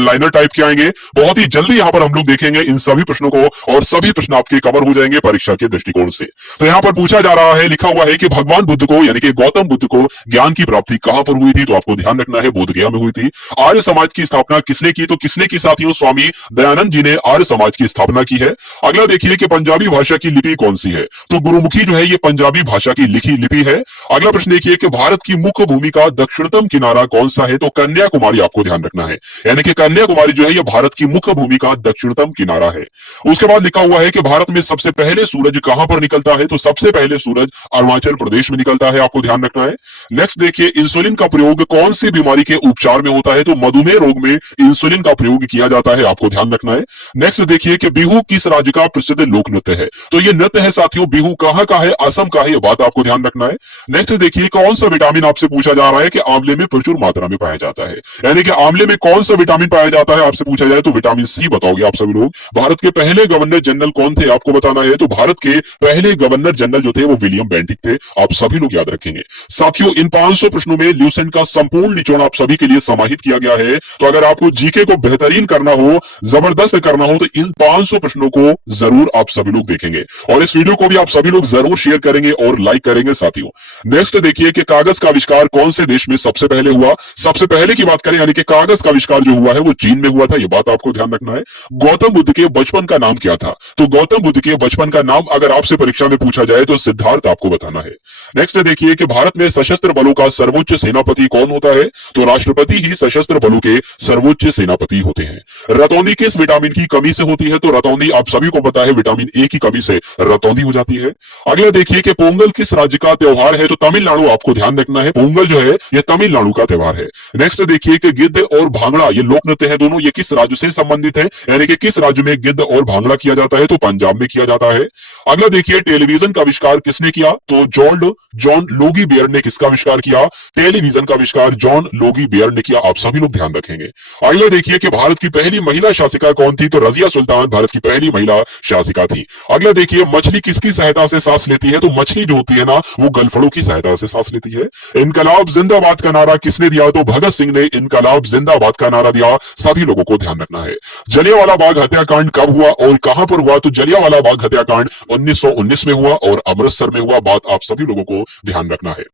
Liner type के आएंगे। बहुत ही जल्दी यहाँ पर हम लोग देखेंगे इन सभी प्रश्नों को और सभी प्रश्न आपके कवर हो जाएंगे परीक्षा के दृष्टिकोण से। तो यहाँ पर पूछा जा रहा है, लिखा हुआ है कि भगवान बुद्ध को यानी कि गौतम बुद्ध को ज्ञान की प्राप्ति कहां पर हुई थी? तो आपको ध्यान रखना है बोध गया में हुई थी। आर्य समाज की स्थापना किसने की? तो किसने की साथियों? स्वामी दयानंद जी ने आर्य समाज की स्थापना की है। अगला देखिए कि पंजाबी भाषा की लिपि कौन सी है? तो गुरुमुखी जो है ये पंजाबी भाषा की लिखी लिपि है। अगला प्रश्न देखिए कि भारत की मुख्य भूमि का दक्षिणतम किनारा कौन सा है? तो कन्याकुमारी आपको ध्यान रखना है, यानी कि कन्याकुमारी जो है ये भारत की मुख्य भूमि का दक्षिणतम किनारा है। उसके बाद लिखा हुआ है कि भारत में सबसे पहले सूरज कहां पर निकलता है? तो सबसे पहले सूरज अरुणाचल प्रदेश में निकलता है, आपको ध्यान रखना है। नेक्स्ट देखिए इंसुलिन का प्रयोग कौन सी बीमारी के उपचार में होता है? तो मधुमेह रोग में इंसुलिन का प्रयोग किया जाता है, आपको ध्यान रखना है। नेक्स्ट देखिए कि बिहू किस राज्य का प्रसिद्ध लोक नृत्य है? तो ये नृत्य है साथियों बिहू कहां का है? असम का है, ये बात आपको ध्यान रखना है। नेक्स्ट देखिए कौन सा विटामिन आपसे पूछा जा रहा है कि आंवले में प्रचुर मात्रा में पाया जाता है, यानी कि आंवले में कौन सा विटामिन पाया जाता है आपसे पूछा जाए तो विटामिन सी बताओगे आप सभी लोग। भारत के पहले गवर्नर जनरल कौन थे आपको बताना है? तो भारत के पहले गवर्नर जनरल जो थे वो विलियम बेंटिक थे, आप सभी लोग याद रखेंगे। साथियों इन 500 प्रश्नों में ल्यूसेंट का संपूर्ण निचोड़ आप सभी के लिए समाहित किया गया है। तो अगर आपको जीके को बेहतरीन करना हो, जबरदस्त करना हो, तो इन 500 प्रश्नों को जरूर आप सभी लोग देखेंगे और इस वीडियो को भी आप सभी लोग जरूर शेयर करेंगे और लाइक करेंगे साथियों। नेक्स्ट देखिए कि कागज का आविष्कार कौन से देश में सबसे पहले हुआ? सबसे पहले की बात करें यानी कि कागज का आविष्कार जो हुआ है वो चीन में हुआ था, ये बात आपको ध्यान रखना है। गौतम बुद्ध के बचपन का नाम क्या था? तो गौतम बुद्ध के बचपन का नाम अगर आपसे परीक्षा में पूछा जाए तो सिद्धार्थ आपको बताना है। नेक्स्ट देखिए कि भारत में सशस्त्र बलों का सर्वोच्च सेनापति कौन होता है? तो राष्ट्रपति ही सशस्त्र बलों के सर्वोच्च सेनापति होते हैं। रतौंधी किस विटामिन की कमी से होती है? तो रतौंधी आप सभी को पता है विटामिन ए की कमी से रतौंधी हो जाती है। अगला देखिए कि पोंगल किस राज्य का त्योहार है? तो तमिलनाडु, आपको ध्यान रखना है पोंगल जो है यह तमिलनाडु का त्योहार है। नेक्स्ट देखिए कि गिद्ध और भांगड़ा ये लोक नृत्य है दोनों, ये किस राज्य से संबंधित है? यानी कि किस राज्य में गिद्ध और भांगड़ा किया जाता है? तो पंजाब में किया जाता है। अगला देखिए टेलीविजन का आविष्कार किसने किया? तो जॉन लोगी बेयर ने किसका आविष्कार किया? टेलीविजन का आविष्कार जॉन लोगी बेयर ने किया, आप सभी लोग ध्यान रखेंगे। अगला देखिए कि भारत की पहली महिला शासिका कौन थी? तो रजिया सुल्तान भारत की पहली महिला शासिका थी। अगला देखिए मछली किसकी सहायता से सांस लेती है? तो मछली जो होती है ना वो गलफड़ों की सहायता से सांस लेती है। इनकलाब जिंदाबाद का नारा किसने दिया? तो भगत सिंह ने इनकलाब जिंदाबाद का नारा दिया, सभी लोगों को ध्यान रखना है। जलियांवाला बाग हत्याकांड कब हुआ और कहां पर हुआ? तो जलियांवाला बाग हत्याकांड 1919 में हुआ और अमृतसर में हुआ, बात आप सभी लोगों को ध्यान रखना है।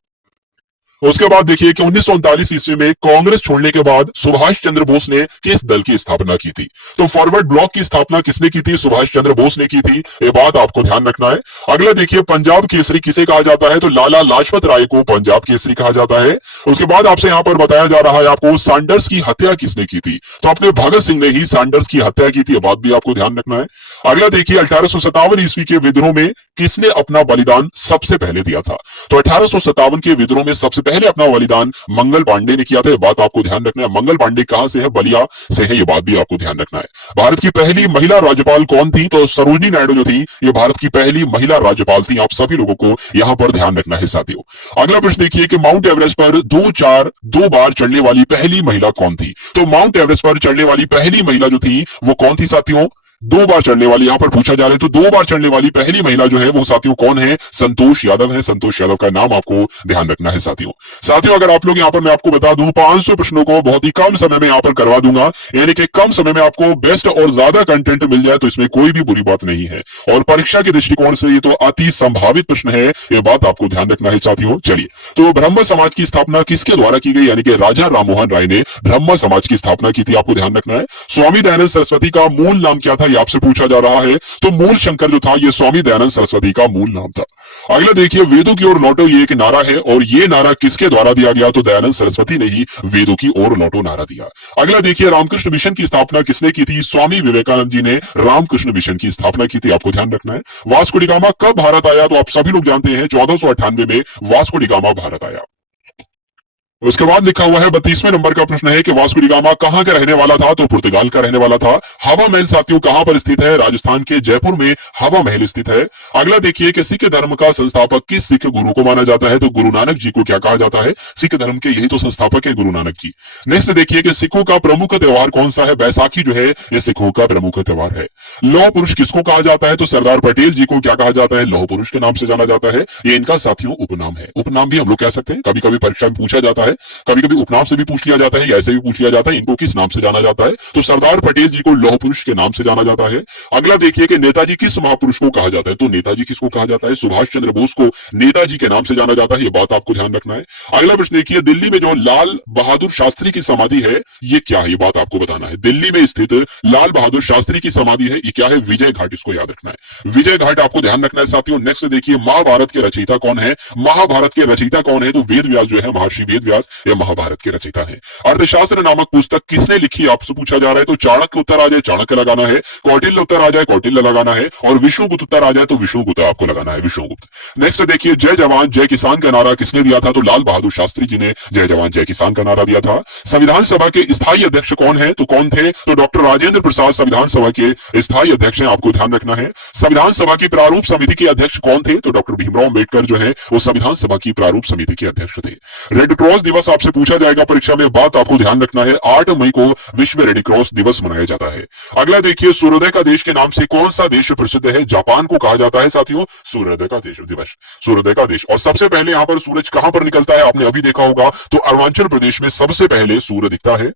उसके बाद देखिए कि 1939 ईस्वी में कांग्रेस छोड़ने के बाद सुभाष चंद्र बोस ने किस दल की स्थापना की थी? तो फॉरवर्ड ब्लॉक की स्थापना किसने की थी? सुभाष चंद्र बोस ने की थी, ये बात आपको ध्यान रखना है। अगला देखिए पंजाब केसरी किसे कहा जाता है? तो लाला लाजपत राय को पंजाब केसरी कहा जाता है। उसके बाद आपसे यहां पर बताया जा रहा है आपको सैंडर्स की हत्या किसने की थी? तो अपने भगत सिंह ने ही सैंडर्स की हत्या की थी, ये बात भी आपको ध्यान रखना है। अगला देखिए 1857 ईस्वी के विद्रोह में किसने अपना बलिदान सबसे पहले दिया था? तो 1857 के विद्रोह में सबसे पहले अपना बलिदान मंगल पांडे ने किया था, बात आपको ध्यान रखना है। मंगल पांडे कहां से है? बलिया से है, ये बात भी आपको ध्यान रखना है। भारत की पहली महिला राज्यपाल कौन थी? तो सरोजिनी नायडू जो थी ये भारत की पहली महिला राज्यपाल थी, आप सभी लोगों को यहां पर ध्यान रखना है साथियों। अगला प्रश्न देखिए कि माउंट एवरेस्ट पर दो बार चढ़ने वाली पहली महिला कौन थी? तो माउंट एवरेस्ट पर चढ़ने वाली पहली महिला जो थी वो कौन थी साथियों? 2 बार चढ़ने वाली, यहां पर पूछा जा रहा है तो 2 बार चढ़ने वाली पहली महिला जो है वो साथियों कौन है? संतोष यादव है। संतोष यादव का नाम आपको ध्यान रखना है साथियों अगर आप लोग यहां पर मैं आपको बता दूं 500 प्रश्नों को बहुत ही कम समय में यहां पर करवा दूंगा, यानी कि कम समय में आपको बेस्ट और ज्यादा कंटेंट मिल जाए तो इसमें कोई भी बुरी बात नहीं है और परीक्षा के दृष्टिकोण से ये तो अति संभावित प्रश्न है, ये बात आपको ध्यान रखना है साथियों। चलिए तो ब्रह्म समाज की स्थापना किसके द्वारा की गई? यानी कि राजा राममोहन राय ने ब्रह्म समाज की स्थापना की थी, आपको ध्यान रखना है। स्वामी दयानंद सरस्वती का मूल नाम क्या था? आपसे पूछा जा रहा है तो मूल शंकर जो था ये स्वामी दयानंद सरस्वती का मूल नाम था। अगला देखिए वेदों की ओर लौटो, ये एक नारा है और ये नारा किसके द्वारा दिया गया? तो दयानंद सरस्वती ने ही वेदों की ओर लौटो नारा दिया। अगला देखिए रामकृष्ण मिशन की स्थापना किसने की थी? स्वामी विवेकानंद जी ने रामकृष्ण मिशन की स्थापना की थी, आपको ध्यान रखना है। वास्को डी गामा कब भारत आया? तो आप सभी लोग जानते हैं 1498 में वास्को डी गामा भारत आया। उसके बाद लिखा हुआ है 32वें नंबर का प्रश्न है कि वास्को डी गामा कहां का रहने वाला था? तो पुर्तगाल का रहने वाला था। हवा महल साथियों कहां पर स्थित है? राजस्थान के जयपुर में हवा महल स्थित है। अगला देखिए कि सिख धर्म का संस्थापक किस सिख गुरु को माना जाता है? तो गुरु नानक जी को क्या कहा जाता है? सिख धर्म के यही तो संस्थापक है गुरु नानक जी। नेक्स्ट देखिए कि सिखों का प्रमुख त्योहार कौन सा है? बैसाखी जो है ये सिखों का प्रमुख त्योहार है। लौह पुरुष किसको कहा जाता है? तो सरदार पटेल जी को क्या कहा जाता है? लौह पुरुष के नाम से जाना जाता है, ये इनका साथियों उपनाम है। उपनाम भी हम लोग कह सकते हैं, कभी कभी परीक्षा में पूछा जाता है कभी कभी उपनाम से भी पूछ लिया जाता है या ऐसे भी पूछ लिया जाता है, इनको किस नाम से जाना जाता है? तो सरदार पटेल जी को लौह पुरुष के नाम से जाना जाता है। अगला देखिए कि नेताजी किस महापुरुष को कहा जाता है? तो नेताजी किसको कहा जाता है? सुभाष चंद्र बोस को नेताजी के नाम से जाना जाता है, ये बात आपको ध्यान रखना है। अगला प्रश्न देखिए, दिल्ली में जो लाल बहादुर शास्त्री की समाधि है ये क्या है? ये बात आपको बताना है। दिल्ली में स्थित लाल बहादुर शास्त्री की समाधि है, ये क्या है? विजय घाट, इसको याद रखना है, विजय घाट आपको ध्यान रखना है साथियों। नेक्स्ट देखिए, महाभारत के रचयिता कौन है? महाभारत के रचयिता कौन है? तो वेद व्यास जो है, महर्षि वेद व्यास ये महाभारत के रचयिता है। अर्थशास्त्र नामक पुस्तक किसने लिखी आपसे पूछा जा रहा है? तो चाणक्य उत्तर आ जाए चाणक्य लगाना है, कौटिल्य उत्तर आ जाए कौटिल्य लगाना है, और विष्णुगुप्त उत्तर आ जाए तो विष्णुगुप्त आपको लगाना है, विष्णुगुप्त। नेक्स्ट देखिए, जय जवान जय किसान का नारा किसने दिया था? तो लाल बहादुर शास्त्री जी ने जय जवान जय किसान का नारा दिया था। संविधान सभा के स्थायी अध्यक्ष कौन है? तो कौन थे? तो डॉक्टर राजेंद्र प्रसाद संविधान सभा के स्थायी अध्यक्ष हैं, आपको ध्यान रखना है। संविधान सभा की प्रारूप समिति के अध्यक्ष कौन थे? तो डॉक्टर भीमराव अम्बेडकर जो है वो संविधान सभा की प्रारूप समिति के अध्यक्ष थे। रेड क्रॉस दिवस आपसे पूछा जाएगा परीक्षा में, बात आपको ध्यान रखना है, 8 मई को विश्व रेड क्रॉस दिवस मनाया जाता है। अगला देखिए, सूर्योदय का देश के नाम से कौन सा देश प्रसिद्ध है? जापान को कहा जाता है साथियों सूर्योदय का देश दिवस, सूर्योदय का देश। और सबसे पहले यहां पर सूरज कहां पर निकलता है? आपने अभी देखा होगा, तो अरुणाचल प्रदेश में सबसे पहले सूर्य दिखता है।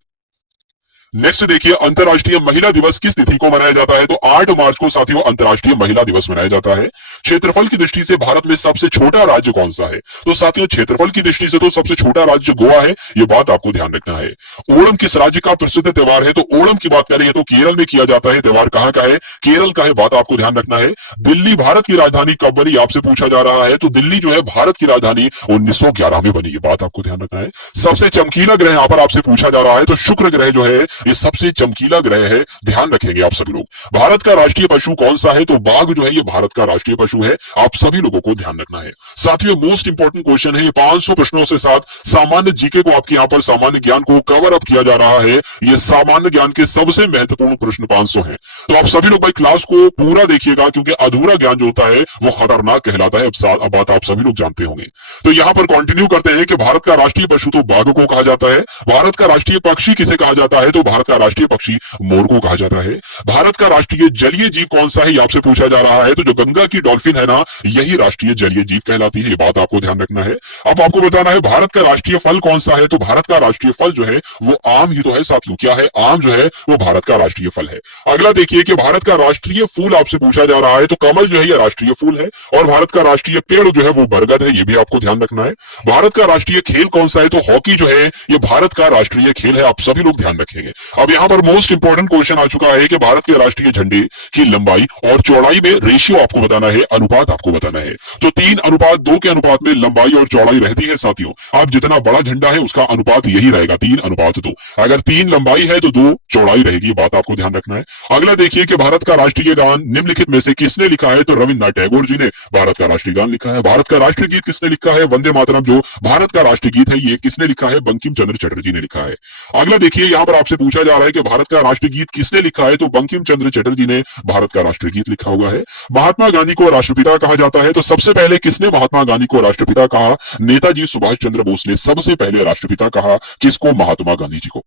नेक्स्ट देखिए, अंतर्राष्ट्रीय महिला दिवस किस तिथि को मनाया जाता है? तो 8 मार्च को साथियों अंतर्राष्ट्रीय महिला दिवस मनाया जाता है। क्षेत्रफल की दृष्टि से भारत में सबसे छोटा राज्य कौन सा है? तो साथियों क्षेत्रफल की दृष्टि से तो सबसे छोटा राज्य गोवा है, ये बात आपको ध्यान रखना है। ओणम किस राज्य का प्रसिद्ध त्योहार है? तो ओणम की बात करें तो केरल में किया जाता है, त्योहार कहां का है? केरल का है, बात आपको ध्यान रखना है। दिल्ली भारत की राजधानी कब बनी आपसे पूछा जा रहा है? तो दिल्ली जो है भारत की राजधानी 1911 में बनी, ये बात आपको ध्यान रखना है। सबसे चमकीला ग्रह यहां पर आपसे पूछा जा रहा है, तो शुक्र ग्रह जो है ये सबसे चमकीला ग्रह है, ध्यान रखेंगे आप सभी लोग। भारत का राष्ट्रीय पशु कौन सा है? तो बाघ जो है ये भारत का राष्ट्रीय पशु है, आप सभी लोगों को ध्यान रखना है। साथियों मोस्ट इंपोर्टेंट क्वेश्चन है, ये 500 प्रश्नों से साथ सामान्य जीके को आपके यहाँ पर सामान्य ज्ञान को कवर अप किया जा रहा है। ये सामान्य ज्ञान के सबसे महत्वपूर्ण प्रश्न 500 हैं, तो आप सभी लोग भाई क्लास को पूरा देखिएगा, क्योंकि अधूरा ज्ञान जो होता है वो खतरनाक कहलाता है। अब बात आप सभी लोग जानते होंगे। तो यहाँ पर कंटिन्यू करते हैं कि भारत का राष्ट्रीय पशु तो बाघ को कहा जाता है। भारत का राष्ट्रीय पक्षी किसे कहा जाता है? तो भारत का राष्ट्रीय पक्षी मोर को कहा जाता है। भारत का राष्ट्रीय जलीय जीव कौन सा है ये आपसे पूछा जा रहा है, तो जो गंगा की डॉल्फिन है ना, यही राष्ट्रीय जलीय जीव कहलाती है, ये बात आपको ध्यान रखना है। अब आपको बताना है भारत का राष्ट्रीय फल कौन सा है? तो भारत का राष्ट्रीय फल जो है वो आम ही तो है साथियों। क्या है? आम जो है वो भारत का राष्ट्रीय फल है। अगला देखिए कि भारत का राष्ट्रीय फूल आपसे पूछा जा रहा है, तो कमल जो है ये राष्ट्रीय फूल है, और भारत का राष्ट्रीय पेड़ जो है वो बरगद है, ये भी आपको ध्यान रखना है। भारत का राष्ट्रीय खेल कौन सा है? तो हॉकी जो है ये भारत का राष्ट्रीय खेल है, आप सभी लोग ध्यान रखेंगे। अब यहाँ पर मोस्ट इंपोर्टेंट क्वेश्चन आ चुका है कि भारत के राष्ट्रीय झंडे की लंबाई और चौड़ाई में रेशियो आपको बताना है, अनुपात आपको बताना है। तो 3:2 के अनुपात में लंबाई और चौड़ाई रहती है साथियों। अब जितना बड़ा झंडा है उसका अनुपात यही रहेगा, 3:2। अगर 3 लंबाई है तो 2 चौड़ाई रहेगी, बात आपको ध्यान रखना है। अगला देखिए कि भारत का राष्ट्रीय गान निम्नलिखित में से किसने लिखा है? तो रविन्द्रनाथ टैगोर जी ने भारत का राष्ट्रीय गान लिखा है। भारत का राष्ट्रीय गीत किसने लिखा है? वंदे मातरम जो भारत का राष्ट्रीय गीत है ये किसने लिखा है? बंकिम चंद्र चटर्जी ने लिखा है। अगला देखिए यहाँ पर आपसे पूछा जा रहा है कि भारत का राष्ट्रीय गीत किसने लिखा है? तो बंकिम चंद्र चटर्जी ने भारत का राष्ट्रीय गीत लिखा हुआ है। महात्मा गांधी को राष्ट्रपिता कहा जाता है, तो सबसे पहले किसने महात्मा गांधी को राष्ट्रपिता कहा? नेताजी सुभाष चंद्र बोस ने सबसे पहले राष्ट्रपिता कहा। किसको? महात्मा गांधी जी को।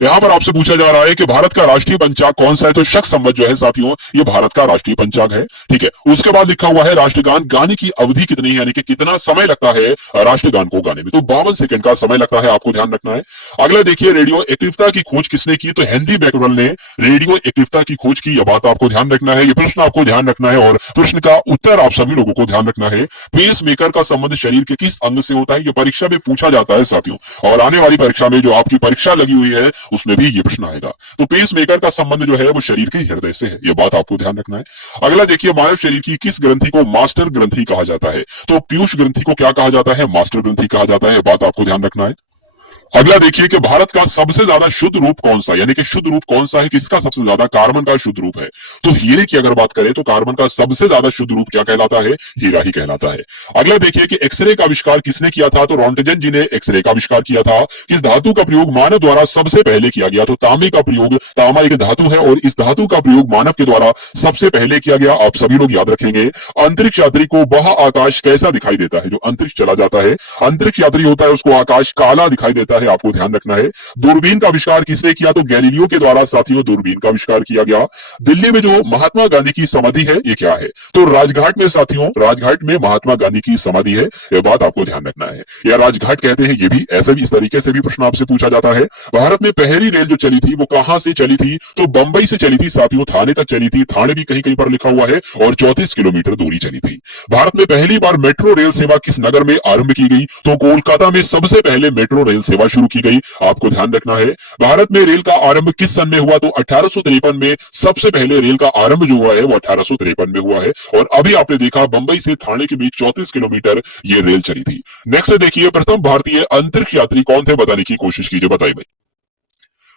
यहां पर आपसे पूछा जा रहा है कि भारत का राष्ट्रीय पंचांग कौन सा है? तो शक संवत जो है साथियों ये भारत का राष्ट्रीय पंचांग है, ठीक है। उसके बाद लिखा हुआ है राष्ट्रगान गाने की अवधि कितनी है, यानी कि कितना समय लगता है राष्ट्रगान को गाने में? तो 52 सेकंड का समय लगता है, आपको ध्यान रखना है। अगला देखिए, रेडियो एक्टिवता की खोज किसने की? तो हेनरी बैकरल ने रेडियो एक्टिवता की खोज की, यह बात आपको ध्यान रखना है। ये प्रश्न आपको ध्यान रखना है और प्रश्न का उत्तर आप सभी लोगों को ध्यान रखना है। पेस मेकर का संबंध शरीर के किस अंग से होता है? ये परीक्षा में पूछा जाता है साथियों, और आने वाली परीक्षा में जो आपकी परीक्षा लगी हुई है उसमें भी ये प्रश्न आएगा। तो पेस मेकर का संबंध जो है वो शरीर के हृदय से है, ये बात आपको ध्यान रखना है। अगला देखिए, मानव शरीर की किस ग्रंथि को मास्टर ग्रंथि कहा जाता है? तो पीयूष ग्रंथि को क्या कहा जाता है? मास्टर ग्रंथि कहा जाता है, बात आपको ध्यान रखना है। अगला देखिए कि भारत का सबसे ज्यादा शुद्ध रूप कौन सा, यानी कि शुद्ध रूप कौन सा है, किसका सबसे ज्यादा? कार्बन का शुद्ध रूप है। तो हीरे की अगर बात करें तो कार्बन का सबसे ज्यादा शुद्ध रूप क्या कहलाता है? हीरा ही कहलाता है। अगला देखिए कि एक्सरे का आविष्कार किसने किया था? तो रॉन्टगन जी ने एक्सरे का आविष्कार किया था। किस धातु का प्रयोग मानव द्वारा सबसे पहले किया गया? तो तांबे का प्रयोग, तांबा एक धातु है और इस धातु का प्रयोग मानव के द्वारा सबसे पहले किया गया, आप सभी लोग याद रखेंगे। अंतरिक्ष यात्री को वह आकाश कैसा दिखाई देता है? जो अंतरिक्ष चला जाता है, अंतरिक्ष यात्री होता है उसको आकाश काला दिखाई देता है, आपको ध्यान रखना है। दूरबीन का आविष्कार किसने किया? तो गैलीलियो के द्वारा साथियों दूरबीन का आविष्कार किया गया। दिल्ली में जो महात्मा गांधी की समाधि है ये क्या है? तो राजघाट में साथियों, राजघाट में महात्मा गांधी की समाधि है, यह बात आपको ध्यान रखना है। या राजघाट कहते हैं, ये भी ऐसे भी इस तरीके से भी प्रश्न आपसे पूछा जाता है। भारत में पहली रेल जो चली थी वो कहां से चली थी? तो बंबई से चली थी साथियों, थाने तक चली थी। थाने भी कहीं कहीं पर लिखा हुआ है, और 34 किलोमीटर दूरी चली थी। भारत में पहली बार मेट्रो रेल सेवा किस नगर में आरंभ की गई? तो कोलकाता में सबसे पहले मेट्रो रेल सेवा शुरू की गई, आपको ध्यान रखना है। भारत में रेल का आरंभ किस सन में हुआ? तो 1853 में सबसे पहले रेल का आरंभ जो हुआ है वो 1853 में हुआ है। और अभी आपने देखा बंबई से थाने के बीच 34 किलोमीटर ये रेल चली थी। नेक्स्ट देखिए, प्रथम भारतीय अंतरिक्ष यात्री कौन थे? बताने की कोशिश कीजिए, बताइए भाई।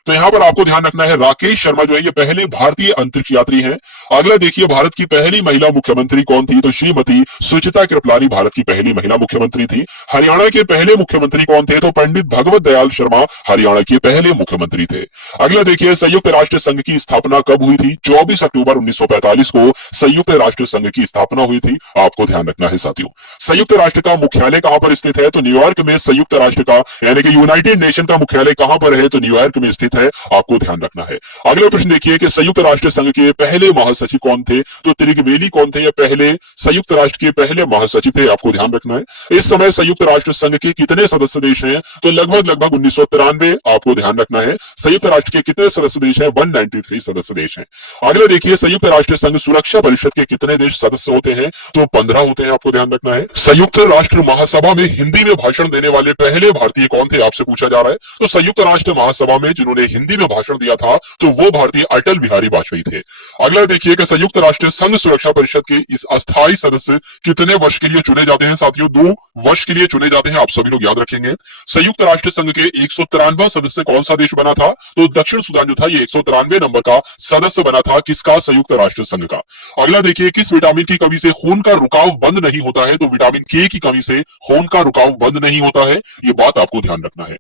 तो यहां पर आपको ध्यान रखना है, राकेश शर्मा जो है ये पहले भारतीय अंतरिक्ष यात्री हैं। अगला देखिए, भारत की पहली महिला मुख्यमंत्री कौन थी? तो श्रीमती सुचिता कृपलानी भारत की पहली महिला मुख्यमंत्री थी। हरियाणा के पहले मुख्यमंत्री कौन थे? तो पंडित भगवत दयाल शर्मा हरियाणा के पहले मुख्यमंत्री थे। अगला देखिए, संयुक्त राष्ट्र संघ की स्थापना कब हुई थी? 24 अक्टूबर 1945 को संयुक्त राष्ट्र संघ की स्थापना हुई थी, आपको ध्यान रखना है साथियों। संयुक्त राष्ट्र का मुख्यालय कहां पर स्थित है? तो न्यूयॉर्क में संयुक्त राष्ट्र का यानी कि यूनाइटेड नेशन का मुख्यालय कहां पर है? तो न्यूयॉर्क में स्थित है, आपको ध्यान रखना है। अगला प्रश्न देखिए कि संयुक्त राष्ट्र संघ के पहले महासचिव कौन थे? तो त्रिगवेली कौन थे? या पहले संयुक्त राष्ट्र के पहले महासचिव थे, आपको ध्यान रखना है। इस समय संयुक्त राष्ट्र संघ के कितने सदस्य देश हैं? तो लगभग 1993, आपको ध्यान रखना है। संयुक्त राष्ट्र के कितने सदस्य देश हैं? 193 सदस्य देश हैं। अगला देखिए, संयुक्त राष्ट्र संघ सुरक्षा परिषद के कितने देश सदस्य होते हैं? तो 15 होते हैं, आपको ध्यान रखना है। संयुक्त राष्ट्र महासभा में हिंदी में भाषण देने वाले पहले भारतीय कौन थे? आपसे पूछा जा रहा है। तो संयुक्त राष्ट्र महासभा में जिन्होंने हिंदी में भाषण दिया था तो वो भारतीय अटल बिहारी वाजपेयी थे। अगला देखिए कि संयुक्त राष्ट्र संघ सुरक्षा परिषद के इस अस्थायी सदस्य कितने वर्ष के लिए चुने जाते हैं? साथियों 2 वर्ष के लिए चुने जाते हैं, आप सभी लोग याद रखेंगे। संयुक्त राष्ट्र संघ के 193वां सदस्य कौन सा देश बना था? तो दक्षिण सूडान जो था ये 193 नंबर का सदस्य बना था, किसका? संयुक्त राष्ट्र संघ का। अगला देखिए, किस विटामिन की कमी से खून का रुकाव बंद नहीं होता है? तो विटामिन के की कमी से खून का रुकाव बंद नहीं होता है, ये बात आपको ध्यान रखना है।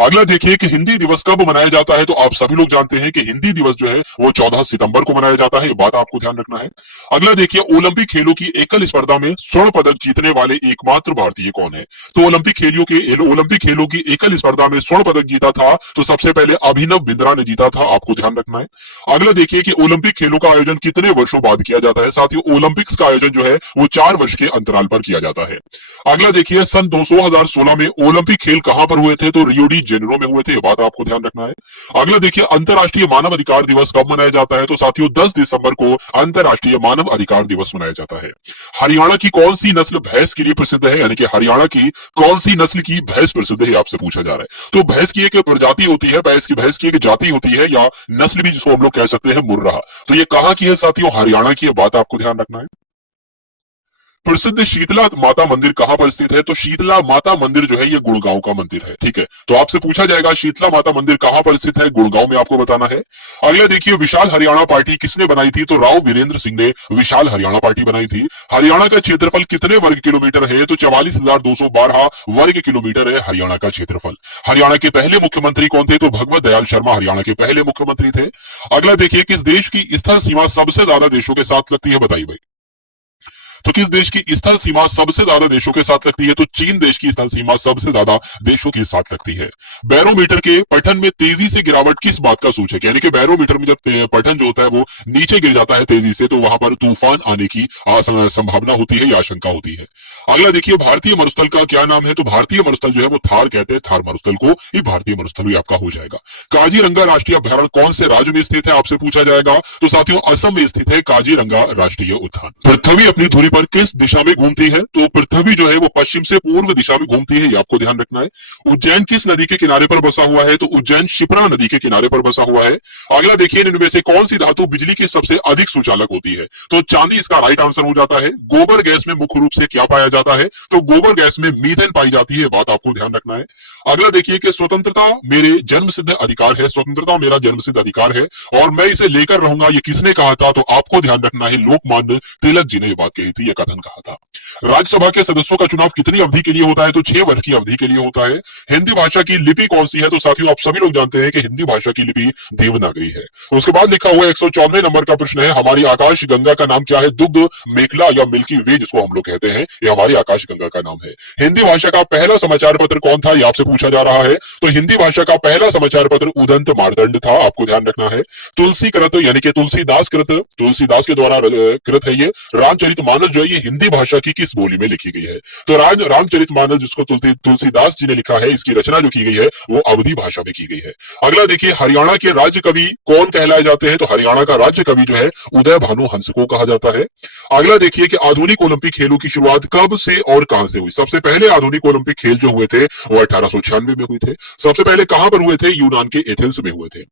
अगला देखिए कि हिंदी दिवस कब मनाया जाता है? तो आप सभी लोग जानते हैं कि हिंदी दिवस जो है वो 14 सितंबर को मनाया जाता है, ये बात आपको ध्यान रखना है। अगला देखिए, ओलंपिक खेलों की एकल स्पर्धा में स्वर्ण पदक जीतने वाले एकमात्र भारतीय कौन है? तो ओलंपिक खेलों की एकल स्पर्धा में स्वर्ण पदक जीता था तो सबसे पहले अभिनव बिंद्रा ने जीता था, आपको ध्यान रखना है। अगला देखिए कि ओलंपिक खेलों का आयोजन कितने वर्षों बाद किया जाता है? साथियों ओलंपिक्स का आयोजन जो है वो 4 वर्ष के अंतराल पर किया जाता है। अगला देखिए, सन 2016 में ओलंपिक खेल कहां पर हुए थे? तो रियो डी जेनेरो में हुए थे, बात आपको ध्यान रखना है। अगला देखिए, अंतर्राष्ट्रीय मानव अधिकार दिवस कब मनाया जाता है? तो साथियों 10 दिसंबर को अंतर्राष्ट्रीय मानव अधिकार दिवस मनाया जाता है। हरियाणा की कौन सी नस्ल भैंस के लिए प्रसिद्ध है? यानी कि हरियाणा की कौन सी नस्ल की भैंस प्रसिद्ध है, आपसे पूछा जा रहा है। तो भैंस की एक प्रजाति होती है, भैंस की एक जाति होती है, या नस्ल भी जिसको हम लोग कह सकते हैं मुर्राह। तो ये कहां की है साथियों? हरियाणा की, बात आपको ध्यान रखना है। प्रसिद्ध शीतला माता मंदिर कहां पर स्थित है? तो शीतला माता मंदिर जो है ये गुड़गांव का मंदिर है, ठीक है। तो आपसे पूछा जाएगा शीतला माता मंदिर कहां पर स्थित है? गुड़गांव में, आपको बताना है। अगला देखिए, विशाल हरियाणा पार्टी किसने बनाई थी? तो राव वीरेंद्र सिंह ने विशाल हरियाणा पार्टी बनाई थी। हरियाणा का क्षेत्रफल कितने वर्ग किलोमीटर है? तो 44,212 वर्ग किलोमीटर है हरियाणा का क्षेत्रफल। हरियाणा के पहले मुख्यमंत्री कौन थे? तो भगवत दयाल शर्मा हरियाणा के पहले मुख्यमंत्री थे। अगला देखिए, किस देश की स्थल सीमा सबसे ज्यादा देशों के साथ लगती है? बताइए भाई। तो किस देश की स्थल सीमा सबसे ज्यादा देशों के साथ लगती है? तो चीन देश की स्थल सीमा सबसे ज्यादा देशों के साथ लगती है। बैरोमीटर के पठन में तेजी से गिरावट किस बात का सूचक है? यानी कि बैरोमीटर में जब पठन जो होता है वो नीचे गिर जाता है तेजी से, तो वहां पर तूफान आने की संभावना होती है या आशंका होती है। अगला देखिए, भारतीय मरुस्थल का क्या नाम है? तो भारतीय मरुस्थल जो है वो थार कहते हैं, थार मरुस्थल को ये भारतीय मरुस्थल भी आपका हो जाएगा। काजीरंगा राष्ट्रीय अभ्यारण्य कौन से राज्य में स्थित है? आपसे पूछा जाएगा। तो साथियों असम में स्थित है काजीरंगा राष्ट्रीय उद्यान। पृथ्वी अपनी धुरी पर किस दिशा में घूमती है? तो पृथ्वी जो है वो पश्चिम से पूर्व दिशा में घूमती है, ये आपको ध्यान रखना है। उज्जैन किस नदी के किनारे पर बसा हुआ है? तो उज्जैन शिप्रा नदी के किनारे पर बसा हुआ है। अगला देखिए, इनमें से कौन सी धातु बिजली की सबसे अधिक सुचालक होती है? तो चांदी इसका राइट आंसर हो जाता है। गोबर गैस में मुख्य रूप से क्या पाया जाता है? तो गोबर गैस में मीथेन पाई जाती है, बात आपको ध्यान रखना है। अगला देखिए कि स्वतंत्रता मेरे जन्मसिद्ध अधिकार है, स्वतंत्रता मेरा जन्मसिद्ध अधिकार है और मैं इसे लेकर रहूंगा, ये किसने कहा था? तो आपको ध्यान रखना है लोकमान्य तिलक जी ने ये बात कही थी। थी, यह कथन कहा था। राज्यसभा के सदस्यों का चुनाव कितनी अवधि के लिए होता है? तो 6 वर्ष की अवधि के लिए होता है। हिंदी भाषा की लिपि कौन सी है? तो साथियों आप सभी लोग जानते हैं कि हिंदी भाषा की लिपि देवनागरी है। उसके बाद लिखा हुआ 114वें नंबर का प्रश्न है, हमारी आकाश गंगा का नाम क्या है? दुग्ध मेखला या मिल्की वे जिसको हम लोग कहते हैं, ये हमारी आकाश गंगा का नाम है। हिंदी भाषा का पहला समाचार पत्र कौन था? ये आपसे पूछा जा रहा है। तो हिंदी भाषा का पहला समाचार पत्र उदंत मार्तंड था, आपको ध्यान रखना है। तुलसी कृत यानी कि तुलसीदास कृत, तुलसीदास के द्वारा कृत है ये। रामचरितमानस जो है ये हिंदी भाषा की किस बोली में लिखी गई है? तो रामचरितमानस जिसको तुलसीदास जी ने लिखा है, इसकी रचना जो की गई है वो अवधी भाषा में की गई है। अगला देखिए, हरियाणा के राज्य कवि कौन कहलाए जाते हैं? तो हरियाणा का राज्य कवि जो है उदय भानु हंस को कहा जाता है। अगला देखिए कि आधुनिक ओलंपिक खेलों की शुरुआत कब से और कहां से हुई? सबसे पहले आधुनिक ओलंपिक खेल जो हुए थे वो 1896 में हुए थे। सबसे पहले कहां पर हुए थे? यूनान के एथेंस में हुए थे।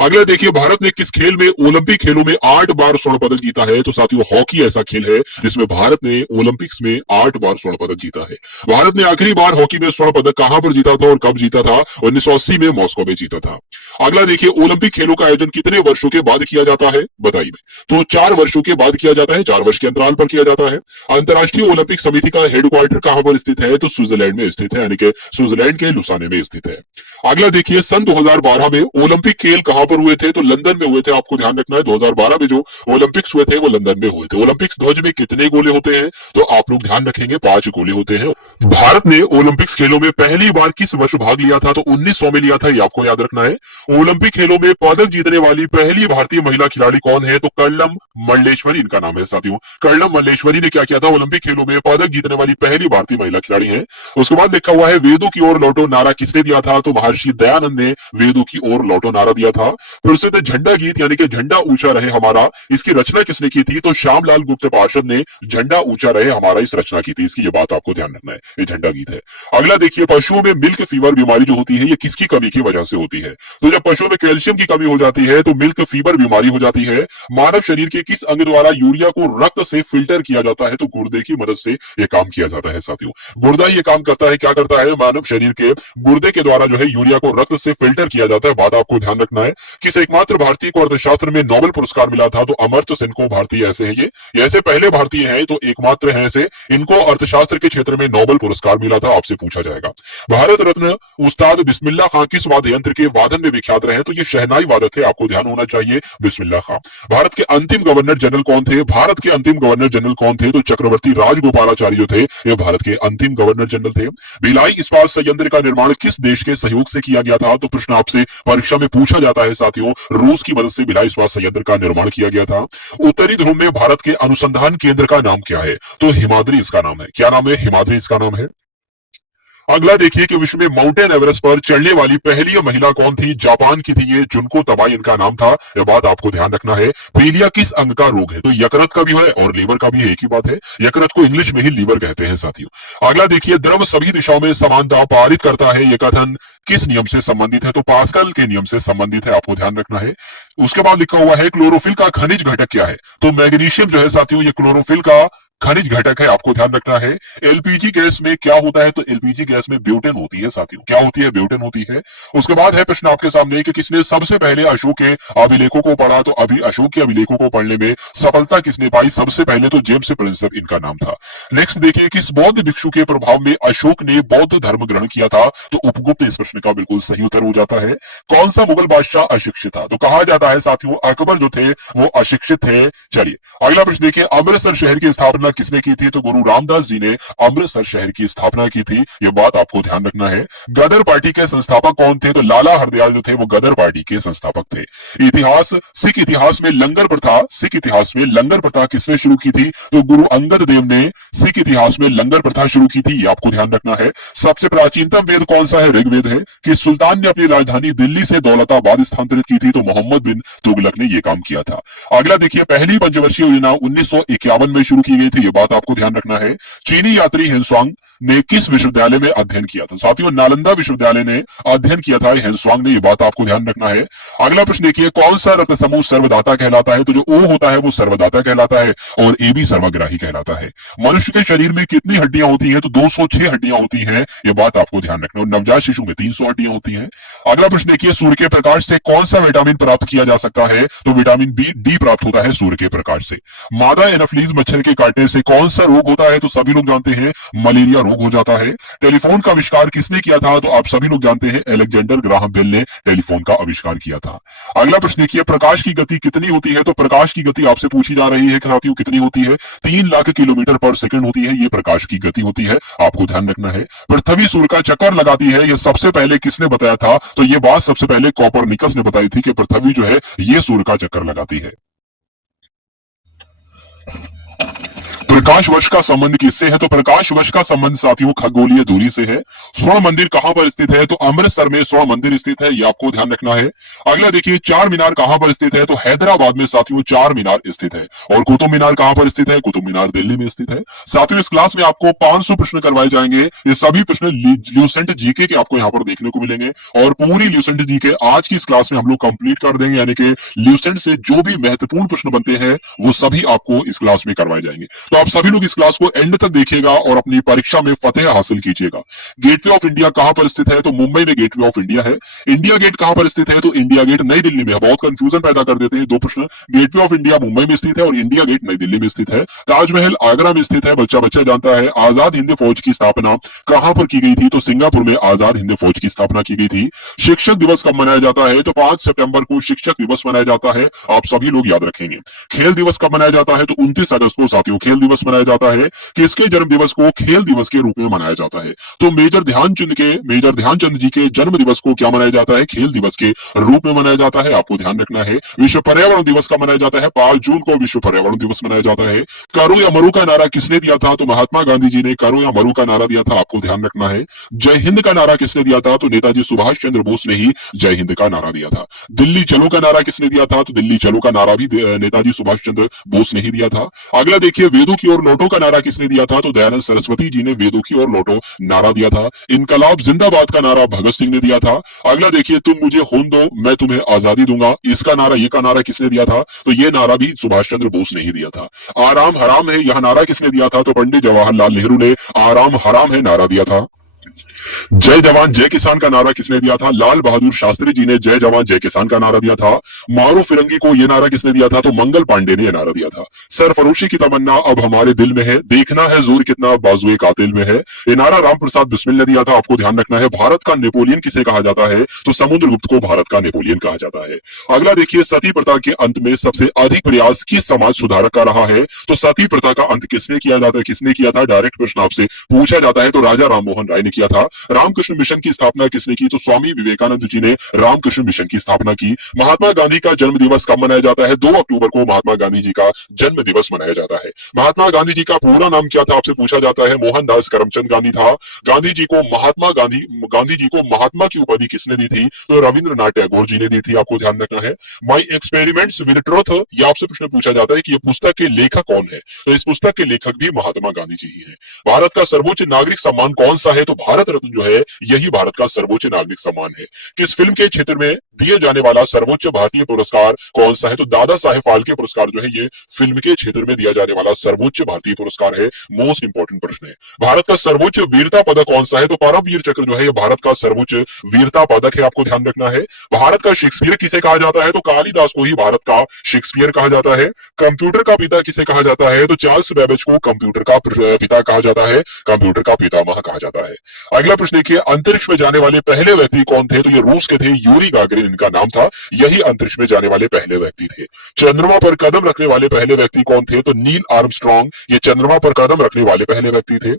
अगला देखिए, भारत ने किस खेल में ओलंपिक खेलों में 8 बार स्वर्ण पदक जीता है? तो साथियों हॉकी ऐसा खेल है जिसमें भारत ने ओलंपिक्स में 8 बार स्वर्ण पदक जीता है। भारत ने आखिरी बार हॉकी में स्वर्ण पदक कहां पर जीता था और कब जीता था? 1980 में मॉस्को में जीता था। अगला देखिए, ओलंपिक खेलों का आयोजन कितने वर्षों के बाद किया जाता है? बताइए। तो 4 वर्षों के बाद किया जाता है, 4 वर्ष के अंतराल पर किया जाता है। अंतर्राष्ट्रीय ओलंपिक समिति का हेडक्वार्टर कहां पर स्थित है? तो स्विट्जरलैंड में स्थित है, यानी कि स्विट्जरलैंड के लुसाने में स्थित है। अगला देखिए, सन 2012 में ओलंपिक खेल कहां पर हुए थे? तो लंदन में हुए थे, आपको ध्यान रखना है। 2012 में जो ओलंपिक्स हुए थे वो लंदन में हुए थे। ओलंपिक्स ध्वज में कितने गोले होते हैं? तो आप लोग ध्यान रखेंगे 5 गोले होते हैं। भारत ने ओलंपिक्स खेलों में पहली बार किस वर्ष भाग लिया था? तो 1900 में लिया था, ये आपको याद रखना है। ओलंपिक खेलों में पदक जीतने वाली पहली भारतीय महिला खिलाड़ी कौन है? तो कर्णम मल्लेश्वरी इनका नाम है साथियों। कर्णम मल्लेश्वरी ने क्या किया था? ओलंपिक खेलों में पदक जीतने वाली पहली भारतीय महिला खिलाड़ी है। उसके बाद लिखा हुआ है, वेदों की ओर लौटो नारा किसने दिया था? तो महर्षि दयानंद ने वेदों की ओर लौटो नारा दिया था। प्रसिद्ध झंडा गीत यानी कि झंडा ऊंचा रहे हमारा, इसकी रचना किसने की थी? तो श्यामलाल गुप्त पार्षद ने झंडा ऊंचा रहे हमारा इस रचना की थी। इसकी ये बात आपको ध्यान रखना है, ये झंडा गीत है। अगला देखिए, पशुओं में मिल्क फीवर बीमारी जो होती है ये किसकी कमी की वजह से होती है? तो जब पशुओं में कैल्शियम की कमी हो जाती है तो मिल्क फीवर बीमारी हो जाती है। मानव शरीर के किस अंग द्वारा यूरिया को रक्त से फिल्टर किया जाता है? तो गुर्दे की मदद से यह काम किया जाता है साथियों। गुर्दा ये काम करता है, क्या करता है? मानव शरीर के गुर्दे के द्वारा जो है यूरिया को रक्त से फिल्टर किया जाता है। बात आपको ध्यान रखना है। किस एकमात्र भारतीय को अर्थशास्त्र में नोबेल पुरस्कार मिला था? तो अमर्त्य सेन को भारतीय ऐसे है ये ऐसे पहले भारतीय हैं तो एकमात्र हैं ऐसे, इनको अर्थशास्त्र के क्षेत्र में नोबेल पुरस्कार मिला था, आपसे पूछा जाएगा। भारत रत्न उस्ताद बिस्मिल्लाह खां किस वाद्य यंत्र के वादन में विख्यात रहे? तो ये शहनाई वादक है, आपको ध्यान होना चाहिए, बिस्मिल्लाह खां। भारत के अंतिम गवर्नर जनरल कौन थे? भारत के अंतिम गवर्नर जनरल कौन थे? तो चक्रवर्ती राजगोपालाचारी जो थे ये भारत के अंतिम गवर्नर जनरल थे। भिलाई इस्पात संयंत्र का निर्माण किस देश के सहयोग से किया गया था? तो प्रश्न आपसे परीक्षा में पूछा जाता है साथियों। रूस की मदद से भिलाई इस्पात संयंत्र का निर्माण किया गया था। उत्तरी ध्रुव में भारत के अनुसंधान केंद्र का नाम क्या है? तो हिमाद्री इसका नाम है। क्या नाम है? हिमाद्री इसका नाम है। अगला देखिए कि विश्व में माउंटेन एवरेस्ट पर चढ़ने वाली पहली महिला कौन थी? जापान की थी ये, जुनको तबाई इनका नाम था। यह बात आपको ध्यान रखना है। पीलिया किस अंग का रोग है? तो यकृत का भी है और लीवर का भी है, एक ही बात है। यकृत को इंग्लिश में ही लीवर कहते हैं साथियों। अगला देखिए, द्रव सभी दिशाओं में समानता पारित करता है, यह कथन किस नियम से संबंधित है? तो पास्कल के नियम से संबंधित है, आपको ध्यान रखना है। उसके बाद लिखा हुआ है, क्लोरोफिल का खनिज घटक क्या है? तो मैग्नीशियम जो है साथियों ये क्लोरोफिल का खनिज घटक है, आपको ध्यान रखना है। एलपीजी गैस में क्या होता है? तो एलपीजी गैस में ब्यूटेन होती है साथियों। क्या होती है? ब्यूटेन होती है। उसके बाद है प्रश्न आपके सामने कि किसने सबसे पहले अशोक के अभिलेखों को पढ़ा? तो अभी अशोक के अभिलेखों को पढ़ने में सफलता किसने पाई? सबसे पहले तो जेम्स प्रिंसेप इनका नाम था। नेक्स्ट देखिए, किस बौद्ध भिक्षु के प्रभाव में अशोक ने बौद्ध धर्म ग्रहण किया था? तो उपगुप्त इस प्रश्न का बिल्कुल सही उत्तर हो जाता है। कौन सा मुगल बादशाह अशिक्षित था? तो कहा जाता है साथियों अकबर जो थे वो अशिक्षित थे। चलिए अगला प्रश्न देखिए, अमृतसर शहर की स्थापना किसने की थी? तो गुरु रामदास जी ने अमृतसर शहर की स्थापना की थी। यह बात आपको ध्यान रखना है। गदर पार्टी के संस्थापक कौन थे? तो लाला हरदयाल जो थे वो गदर पार्टी के संस्थापक थे। इतिहास, सिख इतिहास में लंगर प्रथा, सिख इतिहास में लंगर प्रथा किसने शुरू की थी? तो गुरु अंगद देव ने सिख इतिहास में लंगर प्रथा शुरू की थी, ये आपको ध्यान रखना है। सबसे प्राचीनतम वेद कौन सा है? ऋग्वेद है। कि सुल्तान ने अपनी राजधानी दिल्ली से दौलताबाद स्थानांतरित की थी? तो मोहम्मद बिन तुगलक ने यह काम किया था। अगला देखिए, पहली पंचवर्षीय योजना 1951 में शुरू की गई थी, यह बात आपको ध्यान रखना है। चीनी यात्री हिंसुआंग ने किस विश्वविद्यालय में अध्ययन किया था? साथियों, नालंदा विश्वविद्यालय ने अध्ययन किया था हेनस्वांग ने, ये बात आपको ध्यान रखना है। अगला प्रश्न देखिए, कौन सा रत्न समूह सर्वदाता कहलाता है? तो जो ओ होता है वो सर्वदाता कहलाता है और ए भी सर्वग्राही कहलाता है। मनुष्य के शरीर में कितनी हड्डियां होती हैं? तो 206 हड्डियां होती हैं, ये बात आपको ध्यान रखना है। नवजात शिशु में 300 हड्डियां होती हैं। अगला प्रश्न देखिए, सूर्य के प्रकाश से कौन सा विटामिन प्राप्त किया जा सकता है? तो विटामिन बी डी प्राप्त होता है सूर्य के प्रकाश से। मादा एनोफ्लीज मच्छर के काटने से कौन सा रोग होता है? तो सभी लोग जानते हैं मलेरिया रोग हो जाता है। टेलीफोन का आविष्कार किसने किया था? तो आप सभी लोग जानते हैं अलेक्जेंडर ग्राहम बेल ने टेलीफोन का आविष्कार किया था। अगला प्रश्न देखिए, प्रकाश की गति कितनी होती है? तो प्रकाश की गति आपसे पूछी जा रही है साथियों, कितनी होती है? 3 लाख किलोमीटर पर सेकंड होती है, ये प्रकाश की गति होती है, आपको ध्यान रखना है। पृथ्वी सूर्य का चक्कर लगाती है, यह सबसे पहले किसने बताया था? तो यह बात सबसे पहले कोपरनिकस ने बताई थी कि पृथ्वी जो है ये सूर्य का चक्कर लगाती है। प्रकाश वर्ष का संबंध किससे है? तो प्रकाश वर्ष का संबंध साथियों खगोलीय दूरी से है। स्वर्ण मंदिर कहां पर स्थित है? तो अमृतसर में स्वर्ण मंदिर स्थित है, ये आपको ध्यान रखना है। अगला देखिए, चार मीनार कहां पर स्थित है? तो हैदराबाद में साथियों चार मीनार स्थित है। और कुतुब मीनार कहां पर स्थित है? कुतुब मीनार दिल्ली में स्थित है। साथियों, इस क्लास में आपको 500 प्रश्न करवाए जाएंगे। ये सभी प्रश्न ल्यूसेंट जीके के आपको यहाँ पर देखने को मिलेंगे और पूरी ल्यूसेंट जीके आज की इस क्लास में हम लोग कंप्लीट कर देंगे, यानी कि ल्यूसेंट से जो भी महत्वपूर्ण प्रश्न बनते हैं वो सभी आपको इस क्लास में करवाए जाएंगे। तो आप सभी लोग इस क्लास को एंड तक देखिएगा और अपनी परीक्षा में फतेह हासिल कीजिएगा। गेटवे ऑफ इंडिया कहां पर स्थित है? तो मुंबई में गेटवे ऑफ इंडिया है। इंडिया गेट कहां पर स्थित है? तो इंडिया गेट नई दिल्ली में है। बहुत कंफ्यूजन पैदा कर देते हैं दो प्रश्न। गेटवे ऑफ इंडिया मुंबई में स्थित है और इंडिया गेट नई दिल्ली में स्थित है। ताजमहल आगरा में स्थित है, बच्चा बच्चा जानता है। आजाद हिंद फौज की स्थापना कहां पर की गई थी? तो सिंगापुर में आजाद हिंद फौज की स्थापना की गई थी। शिक्षक दिवस कब मनाया जाता है? तो 5 सितंबर को शिक्षक दिवस मनाया जाता है, आप सभी लोग याद रखेंगे। खेल दिवस कब मनाया जाता है? तो 29 अगस्त को साथियों खेल दिवस मनाया जाता है। किसके जन्म दिवस को खेल दिवस के रूप में मनाया जाता है? तो मेजर ध्यानचंद जी के जन्म दिवस को क्या मनाया जाता है? खेल दिवस के रूप में मनाया जाता है, आपको ध्यान रखना है। विश्व पर्यावरण दिवस का मनाया जाता है, 5 जून को विश्व पर्यावरण दिवस मनाया जाता है। करो या मरो का नारा किसने दिया था? तो महात्मा गांधी जी ने करो या मरो का नारा दिया था, आपको ध्यान रखना है। जय हिंद का नारा किसने दिया था? तो नेताजी सुभाष चंद्र बोस ने ही जय हिंद का नारा दिया था। दिल्ली चलो का नारा किसने दिया था? तो दिल्ली चलो का नारा भी नेताजी सुभाष चंद्र बोस ने ही दिया था। अगला देखिए, वेदों की ओर लौटो का नारा किसने दिया था? तो दयानंद सरस्वती जी ने वेदों की ओर लौटो नारा दिया था। इनकलाब जिंदाबाद का नारा भगत सिंह ने दिया था। अगला देखिए, तुम मुझे खून दो मैं तुम्हें आजादी दूंगा, इसका नारा ये का नारा किसने दिया था? तो ये नारा भी सुभाष चंद्र बोस ने ही दिया था। आराम हराम है यह नारा किसने दिया था? तो पंडित जवाहरलाल नेहरू ने आराम हराम है नारा दिया था। जय जवान जय किसान का नारा किसने दिया था? लाल बहादुर शास्त्री जी ने जय जवान जय किसान का नारा दिया था। मारो फिरंगी को यह नारा किसने दिया था? तो मंगल पांडे ने यह नारा दिया था। सरफरोशी की तमन्ना अब हमारे दिल में है, देखना है जोर कितना बाजुए कातिल में है, ये नारा राम प्रसाद बिस्मिल ने दिया था, आपको ध्यान रखना है। भारत का नेपोलियन किसे कहा जाता है? तो समुद्रगुप्त को भारत का नेपोलियन कहा जाता है। अगला देखिए, सती प्रथा के अंत में सबसे अधिक प्रयास किस समाज सुधारक का रहा है? तो सती प्रथा का अंत किसने किया जाता है? किसने किया था? डायरेक्ट प्रश्न आपसे पूछा जाता है, तो राजा राममोहन राय ने किया था। रामकृष्ण मिशन की स्थापना किसने की? तो स्वामी विवेकानंद जी ने रामकृष्ण मिशन की स्थापना की। महात्मा गांधी का जन्म दिवस कब मनाया जाता है? 2 अक्टूबर को महात्मा गांधी जी का जन्म दिवस मनाया जाता है। महात्मा गांधी जी का पूरा नाम क्या था? आपसे पूछा जाता है। मोहनदास करमचंद गांधी था। गांधी जी को महात्मा की उपाधि किसने दी थी? तो रविंद्रनाथ टैगोर जी ने दी थी, आपको ध्यान रखना है। माई एक्सपेरिमेंट्स विद ट्रुथ, ये आपसे प्रश्न पूछा जाता है कि ये पुस्तक के लेखक कौन है? तो इस पुस्तक के लेखक भी महात्मा गांधी जी ही है। भारत का सर्वोच्च नागरिक सम्मान कौन सा है? तो भारत रत्न जो है यही भारत का सर्वोच्च नागरिक सम्मान है। किस फिल्म के क्षेत्र में दिए जाने वाला सर्वोच्च भारतीय पुरस्कार कौन सा है? तो दादा साहेब फाल्के पुरस्कार जो है ये फिल्म के क्षेत्र में दिया जाने वाला सर्वोच्च भारतीय पुरस्कार है। मोस्ट इंपोर्टेंट प्रश्न है। भारत का सर्वोच्च वीरता पदक कौन सा है? तो परमवीर चक्र जो है ये भारत का सर्वोच्च वीरता पदक है, आपको ध्यान रखना है। भारत का शेक्सपियर किसे कहा जाता है? तो कालिदास को ही भारत का शेक्सपियर कहा जाता है। कंप्यूटर का पिता किसे कहा जाता है? तो चार्ल्स बेबेज को कंप्यूटर का पिता कहा जाता है, कंप्यूटर का पितामह कहा जाता है। अगला प्रश्न देखिए, अंतरिक्ष में जाने वाले पहले व्यक्ति कौन थे? तो ये रूस के थे, यूरी गागरिन इनका नाम था, यही अंतरिक्ष में जाने वाले पहले व्यक्ति थे। चंद्रमा पर कदम रखने वाले पहले व्यक्ति कौन थे? तो नील आर्मस्ट्रॉन्ग, ये चंद्रमा पर कदम रखने वाले पहले व्यक्ति थे।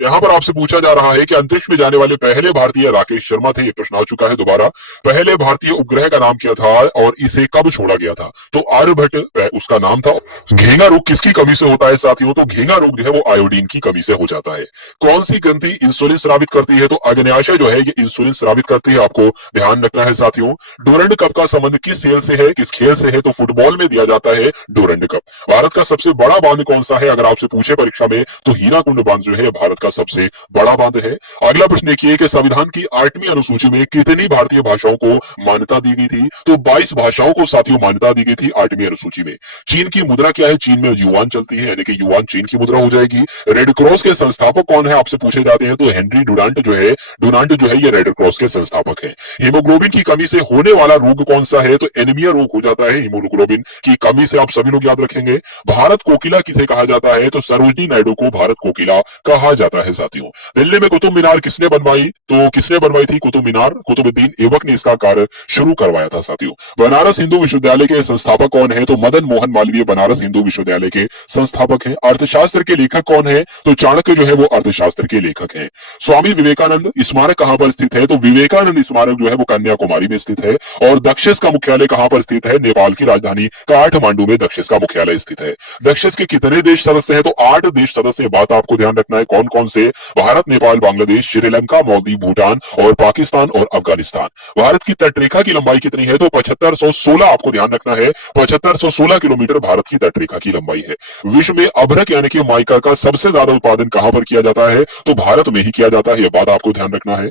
यहां पर आपसे पूछा जा रहा है कि अंतरिक्ष में जाने वाले पहले भारतीय राकेश शर्मा थे, ये प्रश्न आ चुका है दोबारा। पहले भारतीय उपग्रह का नाम क्या था और इसे कब छोड़ा गया था? तो आर्यभट्ट उसका नाम था। घेंगा रोग किसकी कमी से होता है साथियों? तो घेंगा रोग जो है वो आयोडीन की कमी से हो जाता है। कौन सी ग्रंथि इंसुलिन स्रावित करती है? तो अग्न्याशय जो है ये इंसुलिन स्रावित करती है, आपको ध्यान रखना है साथियों। डोरंड कप का संबंध किस खेल से है? किस खेल से है? तो फुटबॉल में दिया जाता है डोरंड कप। भारत का सबसे बड़ा बांध कौन सा है? अगर आपसे पूछे परीक्षा में तो हीराकुंड बांध जो है भारत का सबसे बड़ा बांध है। अगला प्रश्न देखिए कि संविधान की 8वीं अनुसूची में कितनी भारतीय भाषाओं को मान्यता दी गई थी? तो 22 भाषाओं को साथियों मान्यता दी गई थी 8वीं अनुसूची में। चीन की मुद्रा क्या है? चीन में युआन चलती है, यानी कि युआन चीन की मुद्रा हो जाएगी। रेड क्रॉस के संस्थापक कौन है आपसे पूछे जाते हैं, तो हेनरी डुनांट जो है ये रेड क्रॉस के संस्थापक है। हीमोग्लोबिन की कमी से होने वाला रोग कौन सा है, तो एनीमिया रोग हो जाता है हीमोग्लोबिन की कमी से, आप सभी लोग याद रखेंगे। भारत कोकिला किसे कहा जाता है, तो सरोजनी नायडू को भारत कोकिला कहा जाता है साथियों। दिल्ली में कुतुब मीनार किसने बनवाई, तो किसने बनवाई थी कुतुब मीनार? कुतुबुद्दीन ऐबक ने इसका कार्य शुरू करवाया था साथियों। बनारस हिंदू विश्वविद्यालय के संस्थापक कौन है, तो मदन मोहन मालवीय बनारस हिंदू विश्वविद्यालय के संस्थापक हैं। अर्थशास्त्र के लेखक कौन है, तो चाणक्य जो है वो अर्थशास्त्र के लेखक हैं। स्वामी विवेकानंद स्मारक कहां पर स्थित है, तो विवेकानंद स्मारक जो है वो कन्याकुमारी में स्थित है। और दक्षिस का मुख्यालय कहां पर स्थित है, नेपाल की राजधानी काठमांडू में दक्षिस का मुख्यालय स्थित है। दक्षिस के कितने देश सदस्य हैं, तो 8 देश सदस्य। बात आपको ध्यान रखना है कौन कौन से, भारत, नेपाल, बांग्लादेश, श्रीलंका, मालदीव, भूटान और पाकिस्तान और अफगानिस्तान। भारत की तटरेखा की लंबाई कितनी है, तो 7516, आपको ध्यान रखना है 7516 किलोमीटर भारत की तटरेखा की लंबाई है। विश्व में अभ्रक यानी कि माइका का सबसे ज्यादा उत्पादन कहां पर किया जाता है, तो भारत में ही किया जाता है, यह बात आपको ध्यान रखना है।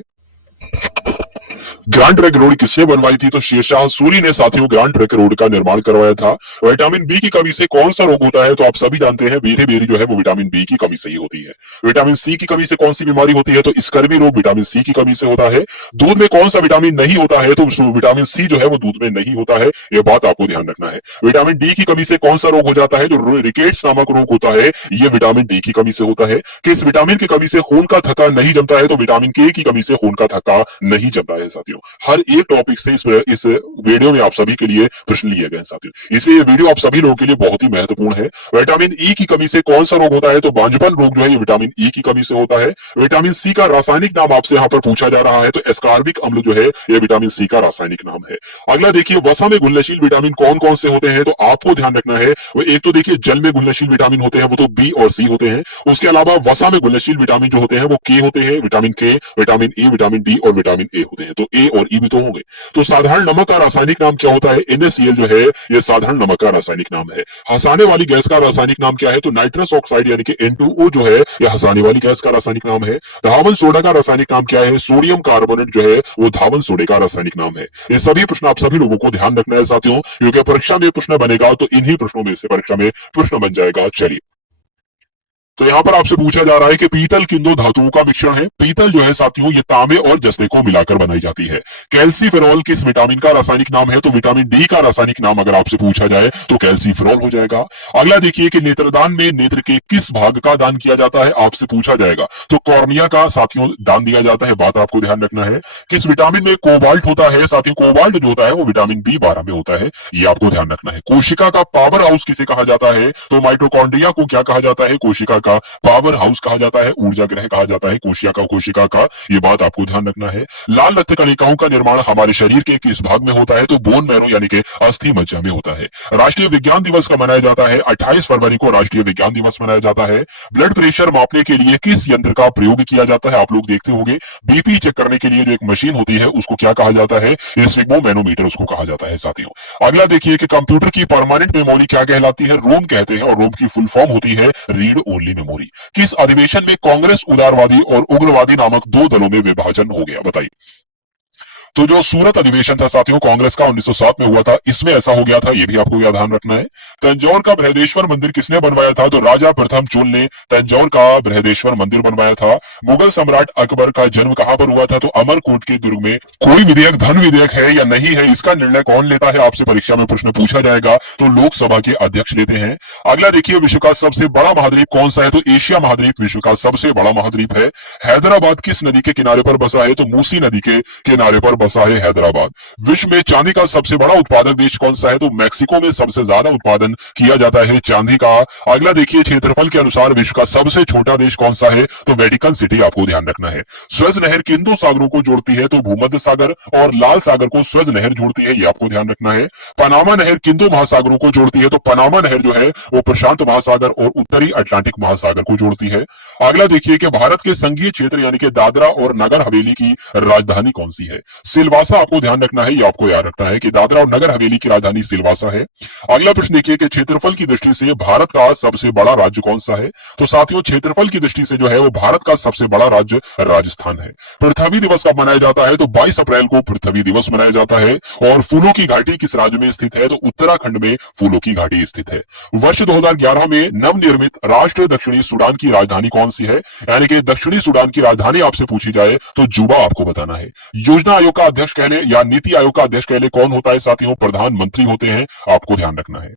ग्रैंड ट्रंक रोड किसने बनवाई थी, तो शेरशाह सूरी ने साथियों ग्रैंड ट्रंक रोड का निर्माण करवाया था। विटामिन बी की कमी से कौन सा रोग होता है, तो आप सभी जानते हैं बेरी जो है वो विटामिन बी की कमी से ही होती है। विटामिन सी की कमी से कौन सी बीमारी होती है, तो स्कर्वी रोग विटामिन सी की कमी से होता है। दूध में कौन सा विटामिन नहीं होता है, तो विटामिन सी जो है वो दूध में नहीं होता है, यह बात आपको ध्यान रखना है। विटामिन डी की कमी से कौन सा रोग हो जाता है, जो रिकेट्स नामक रोग होता है, यह विटामिन डी की कमी से होता है। किस विटामिन की कमी से खून का थक्का नहीं जमता है, तो विटामिन के की कमी से खून का थक्का नहीं जमता है साथियों। हर एक टॉपिक से इस वीडियो में आप सभी के लिए प्रश्न लिए गए साथियों, इसलिए ये वीडियो आप सभी लोगों के लिए बहुत ही महत्वपूर्ण है। विटामिन ई की कमी से कौन सा रोग होता है, तो बांझपन रोग जो है ये विटामिन ई की कमी से होता है। विटामिन सी का रासायनिक नाम आपसे यहाँ पर पूछा जा रहा है, तो एस्कॉर्बिक अम्ल जो है ये विटामिन सी का रासायनिक नाम है। अगला देखिए वसा में घुलनशील विटामिन कौन कौन से होते हैं, तो आपको ध्यान रखना है वो एक तो देखिए जल में घुलनशील विटामिन होते हैं, वो तो बी और सी होते हैं। उसके अलावा वसा में घुलनशील विटामिन जो होते हैं वो के होते हैं, विटामिन के, विटामिन ए, विटामिन डी और विटामिन ए होते हैं, तो ए और ई भी तो होंगे। तो साधारण नमक का रासायनिक नाम क्या होता है, NaCl जो है यह साधारण नमक का रासायनिक नाम है। हंसाने वाली गैस का रासायनिक नाम क्या है, तो नाइट्रस ऑक्साइड यानी कि N2O जो है यह हंसाने वाली गैस का रासायनिक नाम है। धावन सोडा का रासायनिक नाम क्या है, सोडियम कार्बोनेट जो है वो धावन सोडे का रासायनिक नाम है। ये सभी प्रश्न आप सभी लोगों को ध्यान रखना है साथियों, क्योंकि परीक्षा में प्रश्न बनेगा तो इन्हीं प्रश्नों में से परीक्षा में प्रश्न बन जाएगा। चलिए तो यहाँ पर आपसे पूछा जा रहा है कि पीतल किन दो धातुओं का मिश्रण है। पीतल जो है साथियों ये तांबे और जस्ते को मिलाकर बनाई जाती है। कैल्सीफेरॉल किस विटामिन का रासायनिक नाम है, तो विटामिन डी का रासायनिक नाम अगर आपसे पूछा जाए तो कैल्सीफेरॉल हो जाएगा। अगला देखिए कि नेत्रदान में नेत्र के किस भाग का दान किया जाता है, आपसे पूछा जाएगा तो कॉर्निया का साथियों दान दिया जाता है, बात आपको ध्यान रखना है। किस विटामिन में कोबाल्ट होता है, साथियों कोबाल्ट जो होता है वो विटामिन B12 में होता है, ये आपको ध्यान रखना है। कोशिका का पावर हाउस किसे कहा जाता है, तो माइटोकॉन्ड्रिया को क्या कहा जाता है, कोशिका का पावर हाउस कहा जाता है, ऊर्जा ग्रह कहा जाता है कोशिका का, ये बात आपको ध्यान रखना है। लाल रक्त कणिकाओं का निर्माण हमारे शरीर के किस भाग में होता है, तो बोन मैरो यानी कि अस्थि मज्जा में होता है। राष्ट्रीय विज्ञान दिवस का मनाया जाता है 28 फरवरी को राष्ट्रीय विज्ञान दिवस मनाया जाता है। ब्लड प्रेशर मापने के लिए किस यंत्र का प्रयोग किया जाता है, आप लोग देखते होंगे बीपी चेक करने के लिए जो एक मशीन होती है उसको क्या कहा जाता है, स्फिग्मोमैनोमीटर उसको कहा जाता है साथियों। अगला देखिए कि कंप्यूटर की परमानेंट मेमोरी क्या कहलाती है, रोम कहते हैं, और रोम की फुल फॉर्म होती है रीड ओनली मेमोरी। किस अधिवेशन में कांग्रेस उदारवादी और उग्रवादी नामक दो दलों में विभाजन हो गया, बताइए। तो जो सूरत अधिवेशन था साथियों कांग्रेस का 1907 में हुआ था, इसमें ऐसा हो गया था, यह भी आपको ध्यान रखना है। तंजौर का बृहदेश्वर मंदिर किसने बनवाया था, तो राजा प्रथम चोल ने तंजौर का बृहदेश्वर मंदिर बनवाया था। मुगल सम्राट अकबर का जन्म कहां पर हुआ था, तो अमरकोट के दुर्ग में। कोई विधेयक धन विधेयक है या नहीं है, इसका निर्णय कौन लेता है, आपसे परीक्षा में प्रश्न पूछा जाएगा, तो लोकसभा के अध्यक्ष लेते हैं। अगला देखिए विश्व का सबसे बड़ा महाद्वीप कौन सा है, तो एशिया महाद्वीप विश्व का सबसे बड़ा महाद्वीप है। हैदराबाद किस नदी के किनारे पर बसा है, तो मूसी नदी के किनारे पर बसा है हैदराबाद। विश्व में चांदी का सबसे बड़ा उत्पादक देश कौन सा है, तो मैक्सिको में सबसे ज्यादा उत्पादन किया जाता है चांदी का। अगला देखिए क्षेत्रफल के अनुसार विश्व का सबसे छोटा देश कौन सा है, तो वेटिकन सिटी आपको ध्यान रखना है। स्वेज नहर किन दो सागरों को जोड़ती है, तो भूमध्य सागर और लाल सागर को स्वेज नहर जोड़ती है, ये आपको ध्यान रखना है। पनामा नहर किन दो महासागरों को जोड़ती है, तो पनामा नहर जो है वो प्रशांत महासागर और उत्तरी अटलांटिक महासागर को जोड़ती है। अगला देखिए कि भारत के संघीय क्षेत्र यानी कि दादरा और नगर हवेली की राजधानी कौन सी है। सिलवासा आपको ध्यान रखना है, ये आपको याद रखना है कि दादरा और नगर हवेली की राजधानी सिलवासा है। अगला प्रश्न देखिए कि क्षेत्रफल की दृष्टि से भारत का सबसे बड़ा राज्य कौन सा है? तो साथियों, क्षेत्रफल की दृष्टि से जो है वो भारत का सबसे बड़ा राज्य राजस्थान है। पृथ्वी दिवस कब मनाया जाता है? तो 22 अप्रैल को पृथ्वी दिवस मनाया जाता है। और फूलों की घाटी किस राज्य में स्थित है? तो उत्तराखंड में फूलों की घाटी स्थित है। वर्ष 2011 में नवनिर्मित राष्ट्र दक्षिणी सूडान की राजधानी कौन सी है? यानी कि दक्षिणी सूडान की राजधानी आपसे पूछी जाए तो जुबा आपको बताना है। योजना आयोग का अध्यक्ष कह ले या नीति आयोग का अध्यक्ष कह ले, कौन होता है साथियों? प्रधानमंत्री होते हैं, आपको ध्यान रखना है।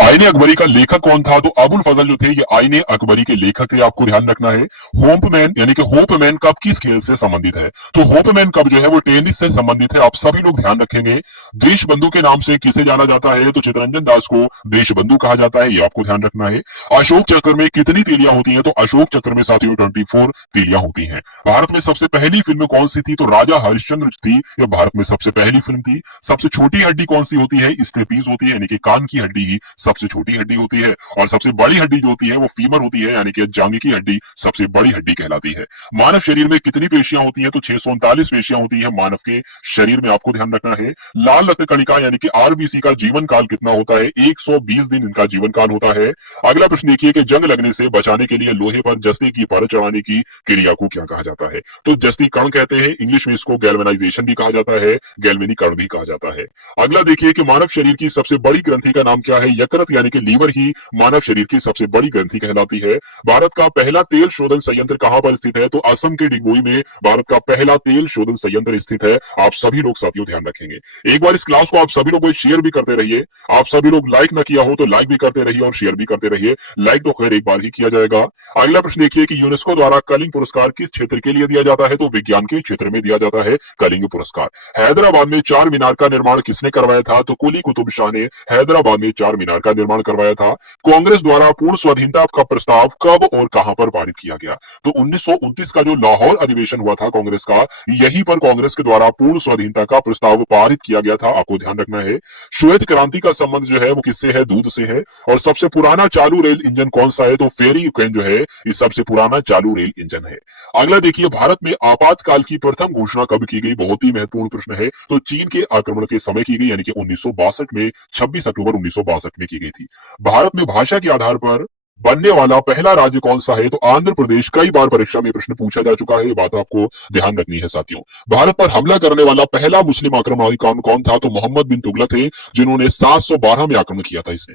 आईने अकबरी का लेखक कौन था? तो अबुल फजल जो थे ये आईने अकबरी के लेखक थे, आपको ध्यान रखना है। होपमैन यानी कि होपमैन कप किस खेल से संबंधित है? तो होपमैन कप जो है वो टेनिस से संबंधित है, आप सभी लोग ध्यान रखेंगे। देश बंधु के नाम से किसे जाना जाता है? तो चितरंजन दास को देश बंधु कहा जाता है, ये आपको ध्यान रखना है। अशोक चक्र में कितनी तीलियां होती हैं? तो अशोक चक्र में साथियों 24 तीलियां होती हैं। भारत में सबसे पहली फिल्म कौन सी थी? तो राजा हरिश्चंद्र थी, यह भारत में सबसे पहली फिल्म थी। सबसे छोटी हड्डी कौन सी होती है? स्टेपीज होती है, यानी कि कान की हड्डी ही सबसे छोटी हड्डी होती है। और सबसे बड़ी हड्डी जो होती है वो फीमर होती है, यानी कि जांघ की हड्डी सबसे बड़ी हड्डी कहलाती है। मानव शरीर में कितनी पेशियां होती हैं? तो 639 पेशियां होती हैं मानव के शरीर में, आपको ध्यान रखना है। लाल रक्त कणिका यानी कि आरबीसी का जीवन काल कितना होता है? 120 दिन इनका जीवन काल होता है। अगला प्रश्न देखिए कि जंग लगने से बचाने के लिए लोहे पर जस्ती की परत चढ़ाने की क्रिया को क्या कहा जाता है? तो जस्ती कण कहते हैं, इंग्लिश में इसको गैल्वेनाइजेशन भी कहा जाता है, गैल्वेनीकरण भी कहा जाता है। अगला देखिए कि मानव शरीर की सबसे बड़ी ग्रंथि का नाम क्या है? यकृत यानी कि लीवर ही मानव शरीर की सबसे बड़ी ग्रंथि कहलाती है। भारत का पहला तेल शोधन संयंत्र कहां पर स्थित है? तो असम के डिगबोई में भारत का पहला तेल शोधन संयंत्र स्थित है, आप सभी लोग साथियों ध्यान रखेंगे। एक बार इस क्लास को आप सभी लोग शेयर भी करते रहिए, आप सभी लोग लाइक ना किया हो तो लाइक भी करते रहिए और शेयर भी करते रहिए। लाइक तो खैर एक बार ही किया जाएगा। अगला प्रश्न देखिए कि यूनेस्को द्वारा कलिंग पुरस्कार किस क्षेत्र के लिए दिया जाता है? तो विज्ञान के क्षेत्र में दिया जाता है कलिंग पुरस्कार। हैदराबाद में चार मीनार का निर्माण किसने करवाया था? तो कुली कुतुब शाह ने हैदराबाद में चार मीनार का निर्माण करवाया था। कांग्रेस द्वारा पूर्ण स्वाधीनता का प्रस्ताव कब और कहां पर पारित किया गया? तो 1929 का जो लाहौर अधिवेशन हुआ था कांग्रेस का, यहीं पर कांग्रेस के द्वारा पूर्ण स्वाधीनता का प्रस्ताव पारित किया गया था, आपको ध्यान रखना है। श्वेत क्रांति का संबंध जो है वो किससे है? दूध से है। और सबसे पुराना चालू रेल इंजन कौन सा है? तो फेरी यूक्रेन जो है ये सबसे पुराना चालू रेल इंजन है। अगला देखिए, भारत में आपातकाल की प्रथम घोषणा कब की गई? बहुत ही महत्वपूर्ण प्रश्न है। तो चीन के आक्रमण के समय की गई, यानी कि 1962 में, 26 अक्टूबर 1962 में की गई थी। भारत में भाषा के आधार पर बनने वाला पहला राज्य कौन सा है? तो आंध्र प्रदेश। कई बार परीक्षा में प्रश्न पूछा जा चुका है, ये बात आपको ध्यान रखनी है साथियों। भारत पर हमला करने वाला पहला मुस्लिम आक्रमणकारी कौन था? तो मोहम्मद बिन तुगलक थे, जिन्होंने 712 में आक्रमण किया था इसने।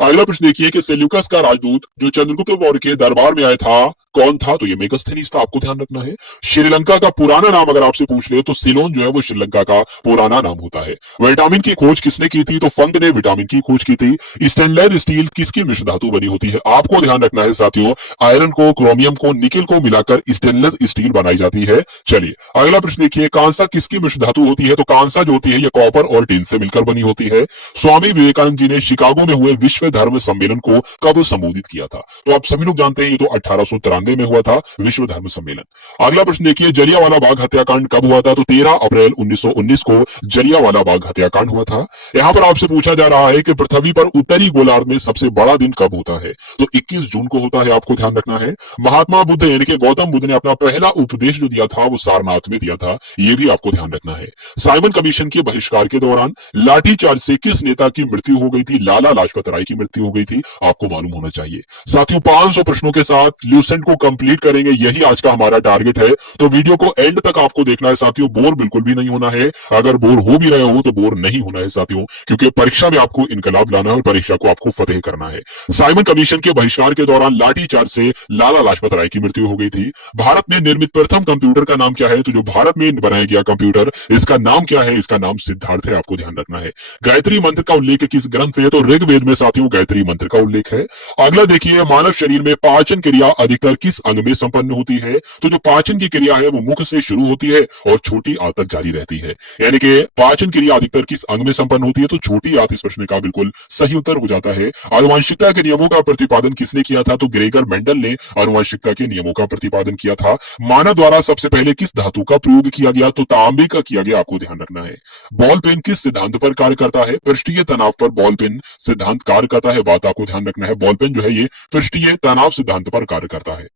अगला प्रश्न देखिए कि सेल्यूकस का राजदूत जो चंद्रगुप्त मौर्य के दरबार में आया था कौन था? तो ये मेगास्थनीज था, आपको ध्यान रखना है। श्रीलंका का पुराना नाम अगर आपसे पूछ ले तो सिलोन जो है वो श्रीलंका का पुराना नाम होता है। विटामिन की खोज किसने की थी? तो फंक ने विटामिन की खोज की थी। स्टेनलेस स्टील किसकी मिश्र धातु बनी होती है? आपको ध्यान रखना है साथियों, आयरन को, क्रोमियम को, निकेल को मिलाकर स्टेनलेस स्टील बनाई जाती है। चलिए अगला प्रश्न देखिए, कांसा किसकी मिश्र धातु होती है? तो कांसा जो होती है ये कॉपर और टिन से मिलकर बनी होती है। स्वामी विवेकानंद जी ने शिकागो में हुए विश्व धर्म सम्मेलन को कब संबोधित किया था? तो आप सभी लोग जानते हैं ये तो 1893 में हुआ था विश्व धर्म सम्मेलन। अगला प्रश्न देखिए, जलियांवाला बाग हत्याकांड कब हुआ था? तो 13 अप्रैल 1919 को जलियांवाला बाग हत्याकांड हुआ था। यहां पर आपसे पूछा जा रहा है कि पृथ्वी पर उत्तरी गोलार्ध में सबसे बड़ा दिन कब होता है? तो 21 जून को होता है, आपको ध्यान रखना है। महात्मा बुद्ध यानी कि गौतम बुद्ध ने अपना पहला उपदेश जो दिया था वो सारनाथ में दिया था, ये भी आपको ध्यान रखना है। साइमन कमीशन के बहिष्कार के दौरान लाठीचार्ज से किस नेता की मृत्यु हो गई थी? लाला लाजपत राय की मृत्यु हो गई थी, आपको मालूम होना चाहिए। साथियों 500 प्रश्नों के साथ ल्यूसेंट को कंप्लीट करेंगे, यही आज का हमारा टारगेट है। तो वीडियो को एंड तक आपको देखना है साथियों, बोर बिल्कुल भी नहीं होना है। अगर बोर हो भी रहे हो तो बोर नहीं होना है साथियों, क्योंकि परीक्षा में आपको इनकलाब लाना है और परीक्षा को आपको फतेह करना है। साइमन कमीशन के बहिष्कार के दौरान लाठीचार्ज से लाला लाजपत राय की मृत्यु हो गई थी। भारत में निर्मित प्रथम कंप्यूटर का नाम क्या है? तो जो भारत में बनाया गया कंप्यूटर, इसका नाम क्या है? इसका नाम सिद्धार्थ है, आपको ध्यान रखना है। गायत्री मंत्र का उल्लेख किस ग्रंथ में है? तो ऋग्वेद में साथियों गायत्री मंत्र का उल्लेख है। अगला देखिए, मानव शरीर में पाचन क्रिया अधिकतर किस अंग में संपन्न होती है? तो जो पाचन की क्रिया है वो मुख से शुरू होती है और छोटी आंत तक जारी रहती है। यानी कि पाचन क्रिया अधिकतर किस अंग में संपन्न होती है? तो छोटी आंत इस प्रश्न का बिल्कुल सही उत्तर हो जाता है। आनुवंशिकता के नियमों का प्रतिपादन किसने किया था? तो ग्रेगर मेंडल ने आनुवंशिकता के नियमों का प्रतिपादन किया था। मानव द्वारा सबसे पहले किस धातु का प्रयोग किया गया? तो तांबे का किया गया, आपको ध्यान रखना है। बॉल पेन किस सिद्धांत पर कार्य करता है? पृष्ठीय तनाव पर बॉल पेन सिद्धांत कार्य करता है, बात आपको ध्यान रखना है। बॉल पेन जो है ये पृष्ठीय तनाव सिद्धांत पर कार्य करता है।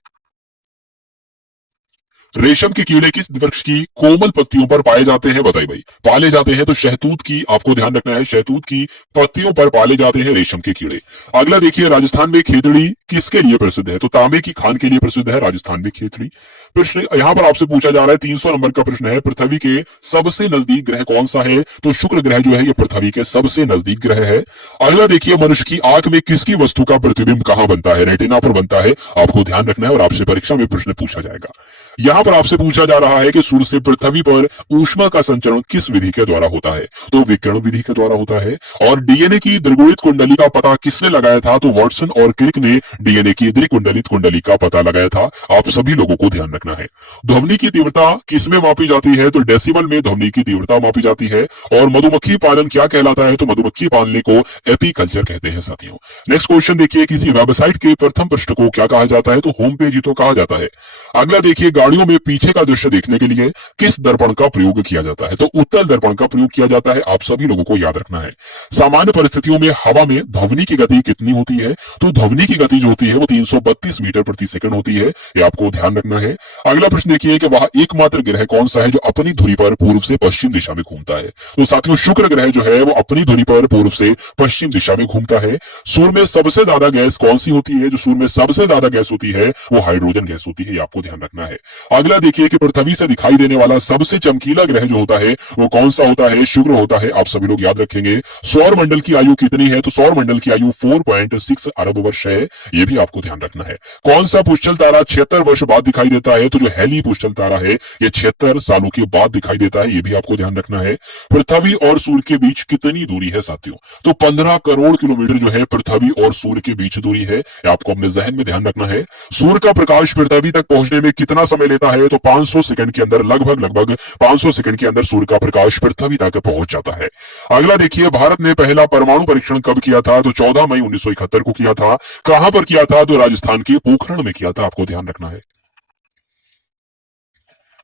रेशम के कीड़े किस वृक्ष की कोमल पत्तियों पर पाए जाते हैं? बताइए भाई। पाले जाते हैं तो शहतूत की, आपको ध्यान रखना है, शहतूत की पत्तियों पर पाले जाते हैं रेशम के कीड़े। अगला देखिए, राजस्थान में खेतड़ी किसके लिए प्रसिद्ध है? तो तांबे की खान के लिए प्रसिद्ध है राजस्थान में खेतड़ी। प्रश्न यहां पर आपसे पूछा जा रहा है, 300 नंबर का प्रश्न है, पृथ्वी के सबसे नजदीक ग्रह कौन सा है? तो शुक्र ग्रह जो है ये पृथ्वी के सबसे नजदीक ग्रह है। अगला देखिए, मनुष्य की आंख में किसकी वस्तु का प्रतिबिंब कहां बनता है? रेटिना पर बनता है, आपको ध्यान रखना है और आपसे परीक्षा में प्रश्न पूछा जाएगा। यहां पर आपसे पूछा जा रहा है कि सूर्य से पृथ्वी पर ऊष्मा का संचरण किस विधि के द्वारा होता है? तो विकिरण विधि के द्वारा होता है। और डीएनए की द्विगुणित कुंडली का पता किसने लगाया था? तो वाटसन और क्रिक ने डीएनए की द्विकुंडलित कुंडली का पता लगाया था। आप सभी लोगों को ध्यान रखना है। ध्वनि की तीव्रता किसमें मापी जाती है? तो डेसिबल में ध्वनि की तीव्रता मापी जाती है। और मधुमक्खी पालन क्या कहलाता है? तो मधुमक्खी पालने को एपीकल्चर कहते हैं साथियों। नेक्स्ट क्वेश्चन देखिए, किसी वेबसाइट के प्रथम पृष्ठ को क्या कहा जाता है? तो होम पेज ही तो कहा जाता है। अगला देखिए, गाड़ियों में पीछे का दृश्य देखने के लिए किस दर्पण का प्रयोग किया जाता है? तो उत्तल दर्पण का प्रयोग किया जाता है। आप सभी लोगों को याद रखना है। सामान्य परिस्थितियों में हवा में ध्वनि की गति कितनी होती है? तो ध्वनि की गति जो होती है वो 332 मीटर प्रति सेकंड होती है। ये आपको ध्यान रखना है। अगला प्रश्न देखिए कि वह एकमात्र ग्रह कौन सा है जो अपनी धुरी पर पूर्व से पश्चिम दिशा में घूमता है? तो साथियों, शुक्र ग्रह जो है वो अपनी धुरी पर पूर्व से पश्चिम दिशा में घूमता है। सूर्य में सबसे ज्यादा गैस कौन सी होती है? जो सूर्य में सबसे ज्यादा गैस होती है वो हाइड्रोजन गैस होती है। ये आपको ध्यान रखना है। अगला देखिए कि पृथ्वी से दिखाई देने वाला सबसे चमकीला ग्रह जो होता है वो कौन सा होता है? शुक्र होता है। आप सभी लोग याद रखेंगे। सौर मंडल की आयु कितनी है? तो सौर मंडल की आयु 4.6 अरब वर्ष है। ये भी आपको ध्यान रखना है। कौन सा पुष्चल तारा 76 वर्ष बाद दिखाई देता है? तो जो हेली पुष्चल तारा है ये 76 सालों के बाद दिखाई देता है। ये भी आपको ध्यान रखना है। पृथ्वी और सूर्य के बीच कितनी दूरी है साथियों? तो 15 करोड़ किलोमीटर जो है पृथ्वी और सूर्य के बीच दूरी है। आपको अपने जहन में ध्यान रखना है। सूर्य का प्रकाश पृथ्वी तक पहुंचने में कितना समय लेता है? तो 500 सेकंड के अंदर, लगभग 500 सेकंड के अंदर सूर्य का प्रकाश पृथ्वी तक पहुंच जाता है। अगला देखिए, भारत ने पहला परमाणु परीक्षण कब किया था? तो 14 मई 1971 को किया था। कहां पर किया था? तो राजस्थान के पोखरण में किया था। आपको ध्यान रखना है।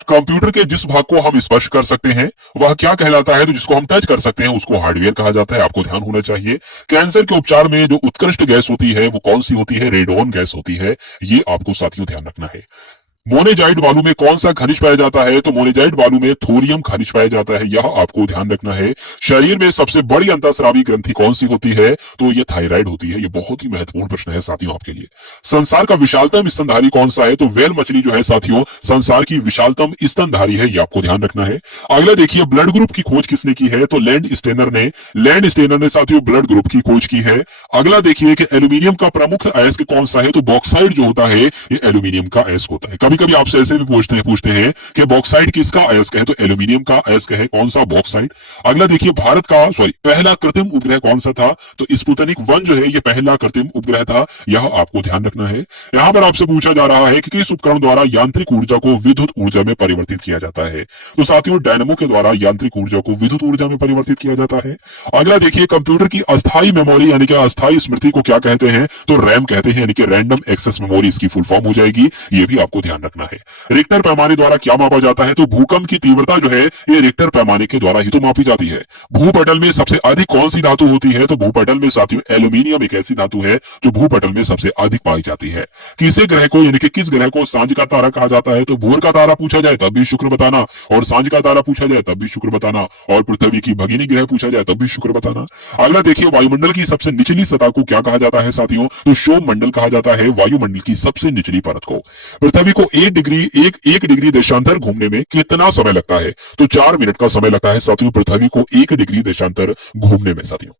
कंप्यूटर के जिस भाग को हम स्पर्श कर सकते हैं वह क्या कहलाता है? तो जिसको हम टच कर सकते हैं उसको हार्डवेयर कहा जाता है। आपको ध्यान होना चाहिए। कैंसर के उपचार में जो उत्कृष्ट गैस होती है वो कौन सी होती है? रेडोन गैस होती है। ये आपको साथियों ध्यान रखना है। मोनेजाइट बालू में कौन सा खनिज पाया जाता है? तो मोनेजाइट बालू में थोरियम खनिज पाया जाता है। यह आपको ध्यान रखना है। शरीर में सबसे बड़ी अंतःस्रावी ग्रंथि कौन सी होती है? तो ये थायराइड होती है। ये बहुत ही महत्वपूर्ण प्रश्न है साथियों आपके लिए। संसार का विशालतम स्तनधारी कौन सा है? तो व्हेल मछली जो है साथियों संसार की विशालतम स्तनधारी है। ये आपको ध्यान रखना है। अगला देखिए, ब्लड ग्रुप की खोज किसने की है? तो लैंड स्टेनर ने साथियों ब्लड ग्रुप की खोज की है। अगला देखिए कि एल्यूमिनियम का प्रमुख अयस्क कौन सा है? तो बॉक्साइट जो होता है ये एल्यूमिनियम का अयस्क होता है। कभी कभी आपसे ऐसे भी पूछते हैं कि बॉक्साइट किसका अयस्क है? तो एल्यूमिनियम का अयस्क है। कौन सा? बॉक्साइट। अगला देखिए, भारत का पहला कृत्रिम उपग्रह कौन सा था? तो स्पुतनिक 1 जो है ये पहला कृत्रिम उपग्रह था। यह आपको ध्यान रखना है। यहां पर आपसे पूछा जा रहा है कि किस उपकरण द्वारा यांत्रिक ऊर्जा को विद्युत ऊर्जा में परिवर्तित किया जाता है? तो साथियों, डायनेमो के द्वारा यांत्रिक ऊर्जा को विद्युत ऊर्जा में परिवर्तित किया जाता है। अगला देखिए, कंप्यूटर की अस्थायी मेमोरी यानी कि अस्थायी स्मृति को क्या कहते हैं? तो रैम कहते हैं, यानी कि रैंडम एक्सेस मेमोरी इसकी फुल फॉर्म हो जाएगी। ये भी आपको ध्यान रखना है। रिक्टर पैमाने द्वारा क्या मापा जाता है? तो भूकंप की तीव्रता जो है ये रिक्टर पैमाने के द्वारा ही तो मापी जाती है। भूपटल में सबसे अधिक कौन सी धातु होती है? तो भूपटल में साथियों एल्यूमिनियम एक ऐसी धातु है जो भूपटल में सबसे अधिक पाई जाती है। किसी ग्रह को यानी कि किस ग्रह को सांझ का तारा कहा जाता है? तो भोर का तारा पूछा जाए तब भी शुक्र बताना, और सांझ का तारा पूछा जाए तब भी शुक्र बताना, और पृथ्वी की भगिनी ग्रह पूछा जाए तब भी शुक्र बताना। अगला देखिए, वायुमंडल की सबसे निचली सतह को क्या कहा जाता है साथियों? तो क्षोभ मंडल कहा जाता है वायुमंडल की सबसे निचली परत को। पृथ्वी को 1 डिग्री देशांतर घूमने में कितना समय लगता है? तो 4 मिनट का समय लगता है साथियों पृथ्वी को 1 डिग्री देशांतर घूमने में साथियों।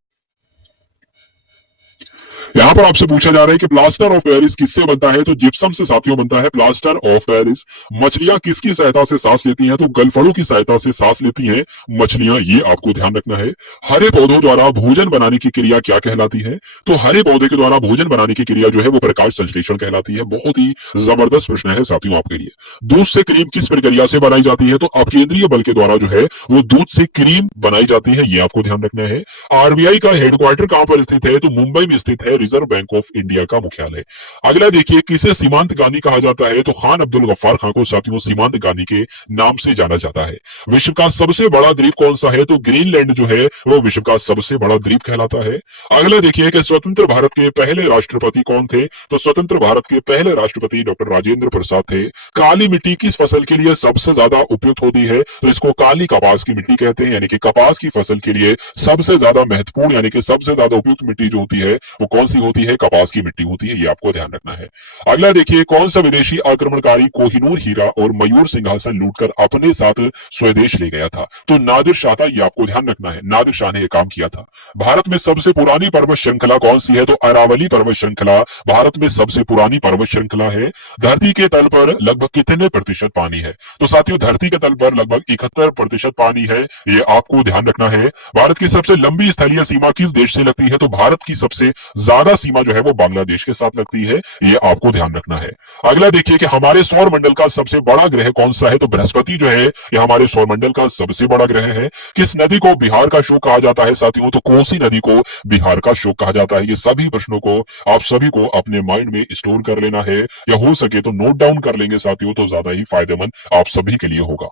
यहां पर आपसे पूछा जा रहा है कि प्लास्टर ऑफ पेरिस किससे बनता है? तो जिप्सम से साथियों बनता है प्लास्टर ऑफ पेरिस। मछलियां किसकी सहायता से सांस लेती हैं? तो गलफड़ों की सहायता से सांस लेती हैं मछलियां। ये आपको ध्यान रखना है। हरे पौधों द्वारा भोजन बनाने की क्रिया क्या कहलाती है? तो हरे पौधे के द्वारा भोजन बनाने की क्रिया जो है वो प्रकाश संश्लेषण कहलाती है। बहुत ही जबरदस्त प्रश्न है साथियों आपके लिए। दूध से क्रीम किस प्रक्रिया से बनाई जाती है? तो अपकेंद्रीय बल के द्वारा जो है वो दूध से क्रीम बनाई जाती है। ये आपको ध्यान रखना है। आरबीआई का हेडक्वार्टर कहां पर स्थित है? तो मुंबई में स्थित है, रिजर्व बैंक ऑफ इंडिया का मुख्यालय। अगला देखिए, किसे सीमांत गांधी कहा जाता है? तो खान अब्दुल गफ्फार खान को साथियों सीमांत गांधी के नाम से जाना जाता है। विश्व का सबसे बड़ा द्वीप कौन सा है? तो ग्रीनलैंड जो है वो विश्व का सबसे बड़ा द्वीप कहलाता है। अगला देखिए कि स्वतंत्र भारत के पहले राष्ट्रपति कौन थे? तो स्वतंत्र भारत के पहले राष्ट्रपति डॉक्टर राजेंद्र प्रसाद थे। काली मिट्टी किस फसल के लिए सबसे ज्यादा उपयुक्त होती है? तो इसको काली कपास की मिट्टी कहते हैं, यानी कि कपास की फसल के लिए सबसे ज्यादा महत्वपूर्ण यानी कि सबसे ज्यादा उपयुक्त मिट्टी जो होती है वो कौन सी होती है? कपास की मिट्टी होती है, ये आपको ध्यान रखना है। अगला देखिए, कौन सा विदेशी आक्रमणकारी कोहिनूर हीरा और मयूर सिंहासन लूटकर अपने साथ स्वदेश ले गया था? तो नादिर शाह था, ये आपको ध्यान रखना है, नादिर शाह ने यह काम किया था। भारत में सबसे पुरानी पर्वत श्रृंखला कौन सी है? तो अरावली पर्वत श्रृंखला भारत में सबसे पुरानी पर्वत श्रृंखला है। धरती के तल पर लगभग कितने प्रतिशत पानी है? तो साथियों, धरती के तल पर लगभग 71% पानी है, ये आपको ध्यान रखना है। भारत की सबसे लंबी स्थलीय सीमा किस देश से लगती है? तो भारत की सबसे ज्यादा सीमा जो है वो बांग्लादेश के साथ लगती है, ये आपको ध्यान रखना है। अगला देखिए कि हमारे सौर मंडल का सबसे बड़ा ग्रह कौन सा है? तो बृहस्पति जो है ये हमारे सौर मंडल का सबसे बड़ा ग्रह है। किस नदी को बिहार का शोक कहा जाता है साथियों? तो कोसी नदी को बिहार का शोक कहा जाता है। ये सभी प्रश्नों को आप सभी को अपने माइंड में स्टोर कर लेना है, या हो सके तो नोट डाउन कर लेंगे साथियों, तो ज्यादा ही फायदेमंद आप सभी के लिए होगा।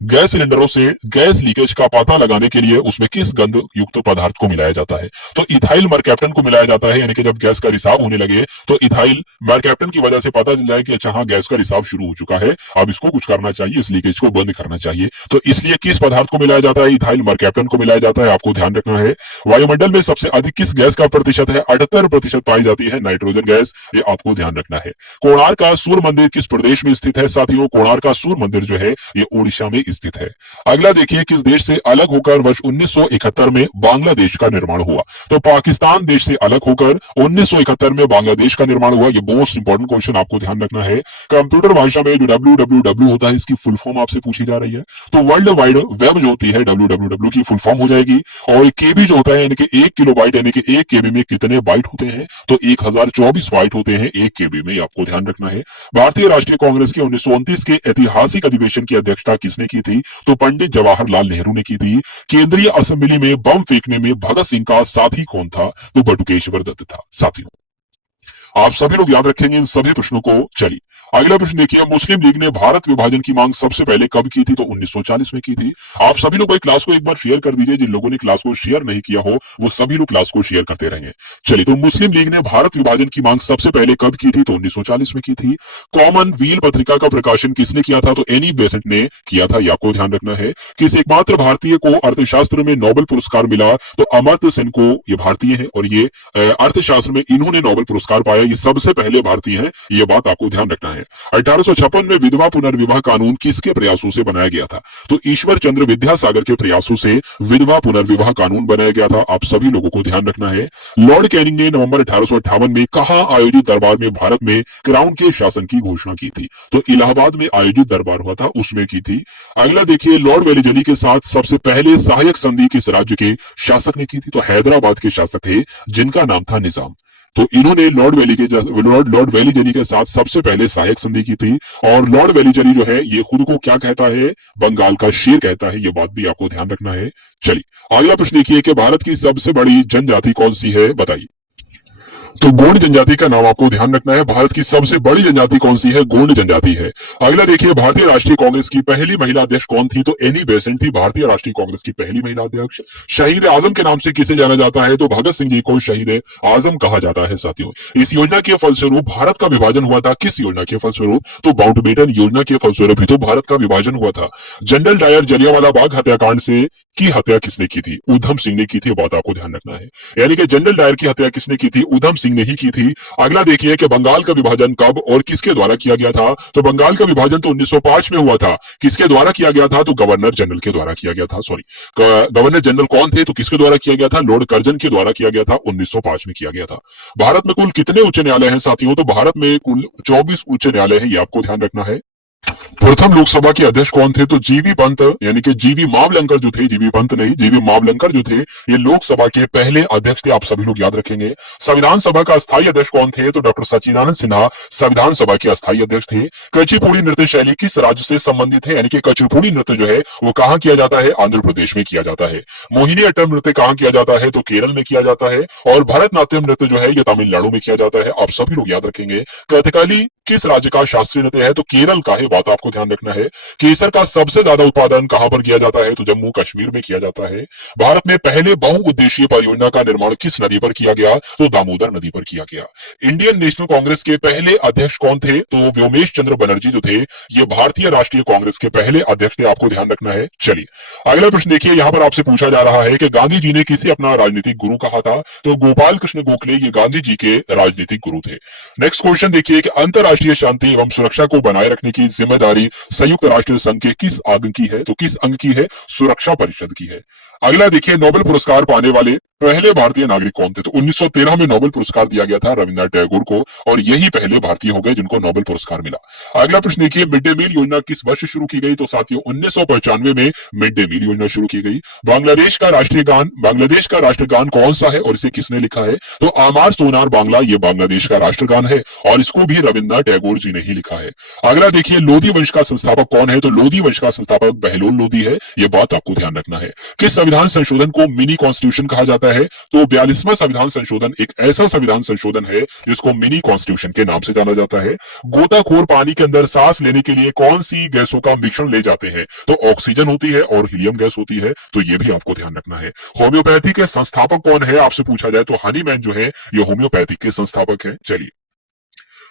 गैस सिलेंडरों से गैस लीकेज का पता लगाने के लिए उसमें किस गंध युक्त पदार्थ को मिलाया जाता है? तो इथाइल मरकैप्टन को मिलाया जाता है, यानी कि जब गैस का रिसाव होने लगे तो इथाइल मरकैप्टन की वजह से पता चल जाए कि अच्छा हाँ, गैस का रिसाव शुरू हो चुका है, अब इसको कुछ करना चाहिए, इस लीकेज को बंद करना चाहिए। तो इसलिए किस पदार्थ को मिलाया जाता है? इथाइल मरकैप्टन को मिलाया जाता है, आपको ध्यान रखना है। वायुमंडल में सबसे अधिक किस गैस का प्रतिशत है? 78% पाई जाती है नाइट्रोजन गैस, ये आपको ध्यान रखना है। कोणार्क का सूर्य मंदिर किस प्रदेश में स्थित है साथियों? कोणार्क का सूर्य मंदिर जो है ये उड़ीसा में स्थित है। अगला देखिए, किस देश से अलग होकर वर्ष 1971 में बांग्लादेश का निर्माण हुआ? तो पाकिस्तान देश से अलग होकर 1971 में बांग्लादेश का निर्माण हुआ। ये मोस्ट इंपॉर्टेंट क्वेश्चन आपको ध्यान रखना है। कंप्यूटर भाषा में जो www होता है इसकी फुल फॉर्म आपसे पूछी जा रही है, तो वर्ल्ड वाइड वेब जो होती है www की फुल फॉर्म हो जाएगी। और केबी जो होता है यानी कि 1 किलोबाइट यानी कि 1 केबी में कितने बाइट होते हैं? तो 1024 बाइट होते हैं 1 केबी में, आपको ध्यान रखना है। भारतीय राष्ट्रीय कांग्रेस के 1929 के ऐतिहासिक अधिवेशन की अध्यक्षता किसने की थी? तो पंडित जवाहरलाल नेहरू ने की थी। केंद्रीय असेंबली में बम फेंकने में भगत सिंह का साथी कौन था? तो बटुकेश्वर दत्त था। साथियों, आप सभी लोग याद रखेंगे इन सभी प्रश्नों को। चलिए अगला प्रश्न देखिए, मुस्लिम लीग ने भारत विभाजन की मांग सबसे पहले कब की थी? तो 1940 में की थी। आप सभी लोग क्लास को एक बार शेयर कर दीजिए, जिन लोगों ने क्लास को शेयर नहीं किया हो वो सभी लोग क्लास को शेयर करते रहेंगे। चलिए, तो मुस्लिम लीग ने भारत विभाजन की मांग सबसे पहले कब की थी? तो 1940 में की थी। कॉमन व्हील पत्रिका का प्रकाशन किसने किया था? तो एनी बेसेंट ने किया था, ये आपको ध्यान रखना है। किस एकमात्र भारतीय को अर्थशास्त्र में नोबेल पुरस्कार मिला? तो अमर्त्य सेन को, ये भारतीय है और ये अर्थशास्त्र में इन्होंने नोबेल पुरस्कार पाया, ये सबसे पहले भारतीय है, ये बात आपको ध्यान रखना है। 1856 में विधवा पुनर्विवाह कानून किसके प्रयासों से बनाया गया था? तो ईश्वर चंद्र विद्यासागर के प्रयासों से विधवा पुनर्विवाह कानून बनाया गया था, आप सभी लोगों को ध्यान रखना है। लॉर्ड कैनिंग ने नवंबर 1858 में कहां आयोजित दरबार में भारत में क्राउन के शासन की घोषणा की थी? तो इलाहाबाद में आयोजित दरबार हुआ था, उसमें की थी। अगला देखिए, लॉर्ड वेलिजली के साथ सबसे पहले सहायक संधि किस राज्य के शासक ने की थी? तो हैदराबाद के शासक थे जिनका नाम था निजाम। तो इन्होंने लॉर्ड वेलिजली के साथ सबसे पहले सहायक संधि की थी। और लॉर्ड वेलिजली जो है ये खुद को क्या कहता है? बंगाल का शेर कहता है, ये बात भी आपको ध्यान रखना है। चलिए अगला प्रश्न देखिए कि भारत की सबसे बड़ी जनजाति कौन सी है, बताइए। तो गोंड जनजाति का नाम आपको ध्यान रखना है। भारत की सबसे बड़ी जनजाति कौन सी है? गोंड जनजाति है। अगला देखिए, भारतीय राष्ट्रीय कांग्रेस की पहली महिला अध्यक्ष कौन थी? तो एनी बेसेंट थी, भारतीय राष्ट्रीय कांग्रेस की पहली महिला अध्यक्ष। शहीद आजम के नाम से किसे जाना जाता है? तो भगत सिंह जी को शहीद आजम कहा जाता है। साथियों, इस योजना के फलस्वरूप भारत का विभाजन हुआ था। किस योजना के फलस्वरूप? तो माउंटबेटन योजना के फलस्वरूप ही तो भारत का विभाजन हुआ था। जनरल डायर जलियांवाला बाग हत्याकांड से की हत्या किसने की थी? उधम सिंह ने की थी, बात आपको ध्यान रखना है। यानी कि जनरल डायर की हत्या किसने की थी? उधम सिंह ने ही की थी। अगला देखिए कि बंगाल का विभाजन कब और किसके द्वारा किया गया था? तो बंगाल का विभाजन तो 1905 में हुआ था। किसके द्वारा किया गया था? तो गवर्नर जनरल के द्वारा किया गया था। सॉरी, गवर्नर जनरल कौन थे? तो किसके द्वारा किया गया था? लॉर्ड कर्जन के द्वारा किया गया था, 1905 में किया गया था। भारत में कुल कितने उच्च न्यायालय हैं साथियों? तो भारत में कुल 24 उच्च न्यायालय है, ये आपको ध्यान रखना है। प्रथम लोकसभा के अध्यक्ष कौन थे? तो जीवी पंत यानी कि जीवी मावलंकर जो थे, जीवी पंत नहीं जीवी मावलंकर जो थे, ये लोकसभा के पहले अध्यक्ष थे। आप सभी लोग याद रखेंगे। संविधान सभा का अस्थायी अध्यक्ष कौन थे? तो डॉक्टर सच्चिदानंद सिन्हा संविधान सभा के अस्थायी अध्यक्ष थे। कचिपुड़ी नृत्य शैली किस राज्य से संबंधित है? यानी कि कचिपुड़ी नृत्य जो है वो कहाँ किया जाता है? आंध्र प्रदेश में किया जाता है। मोहिनी अट्टम नृत्य कहाँ किया जाता है? तो केरल में किया जाता है। और भरतनाट्यम नृत्य जो है ये तमिलनाडु में किया जाता है। आप सभी लोग याद रखेंगे। कथकली किस राज्य का शास्त्रीय नृत्य है? तो केरल का है। बात आपको ध्यान रखना है। केसर का सबसे ज्यादा उत्पादन कहां पर किया जाता है? तो जम्मू कश्मीर में किया जाता है। भारत में पहले बहुउद्देशीय परियोजना का निर्माण किस नदी पर किया गया? तो दामोदर नदी पर किया गया। इंडियन नेशनल कांग्रेस के पहले अध्यक्ष कौन थे? तो व्योमेश चंद्र बनर्जी जो थे ये भारतीय राष्ट्रीय कांग्रेस के पहले अध्यक्ष थे। आपको ध्यान रखना है। चलिए अगला प्रश्न देखिए। यहां पर आपसे पूछा जा रहा है कि गांधी जी ने किसे अपना राजनीतिक गुरु कहा था? तो गोपाल कृष्ण गोखले ये गांधी जी के राजनीतिक गुरु थे। नेक्स्ट क्वेश्चन देखिए कि अंतरराष्ट्रीय शांति एवं सुरक्षा को बनाए रखने की जिम्मेदारी संयुक्त राष्ट्र संघ के किस अंग की है? तो किस अंग की है? सुरक्षा परिषद की है। अगला देखिए नोबेल पुरस्कार पाने वाले पहले भारतीय नागरिक कौन थे? तो 1913 में नोबेल पुरस्कार दिया गया था रविन्द्रनाथ टैगोर को और यही पहले भारतीय हो गए जिनको नोबेल पुरस्कार मिला। अगला प्रश्न देखिए मिड डे मील योजना किस वर्ष शुरू की गई? तो साथियों 1995 में मिड डे मील योजना शुरू की गई। बांग्लादेश का राष्ट्रगान कौन सा है और इसे किसने लिखा है? तो आमार सोनार बांग्ला ये बांग्लादेश का राष्ट्रगान है और इसको भी रविन्द्रनाथ टैगोर जी ने ही लिखा है। अगला देखिए लोधी वंश का संस्थापक कौन है? तो लोधी वंश का संस्थापक बहलोल लोधी है। ये बात आपको ध्यान रखना है। किस संविधान संशोधन को मिनी कॉन्स्टिट्यूशन कहा जाता है? तो 42वां संविधान संशोधन एक ऐसा संविधान संशोधन है जिसको मिनी कॉन्स्टिट्यूशन के नाम से जाना जाता है। गोताखोर पानी के अंदर सांस लेने के लिए कौन सी गैसों का मिश्रण ले जाते हैं? तो ऑक्सीजन होती है और हीलियम गैस होती है। तो ये भी आपको ध्यान रखना है। होम्योपैथी के संस्थापक कौन है आपसे पूछा जाए तो हनीमैन जो है ये होम्योपैथी के संस्थापक है। चलिए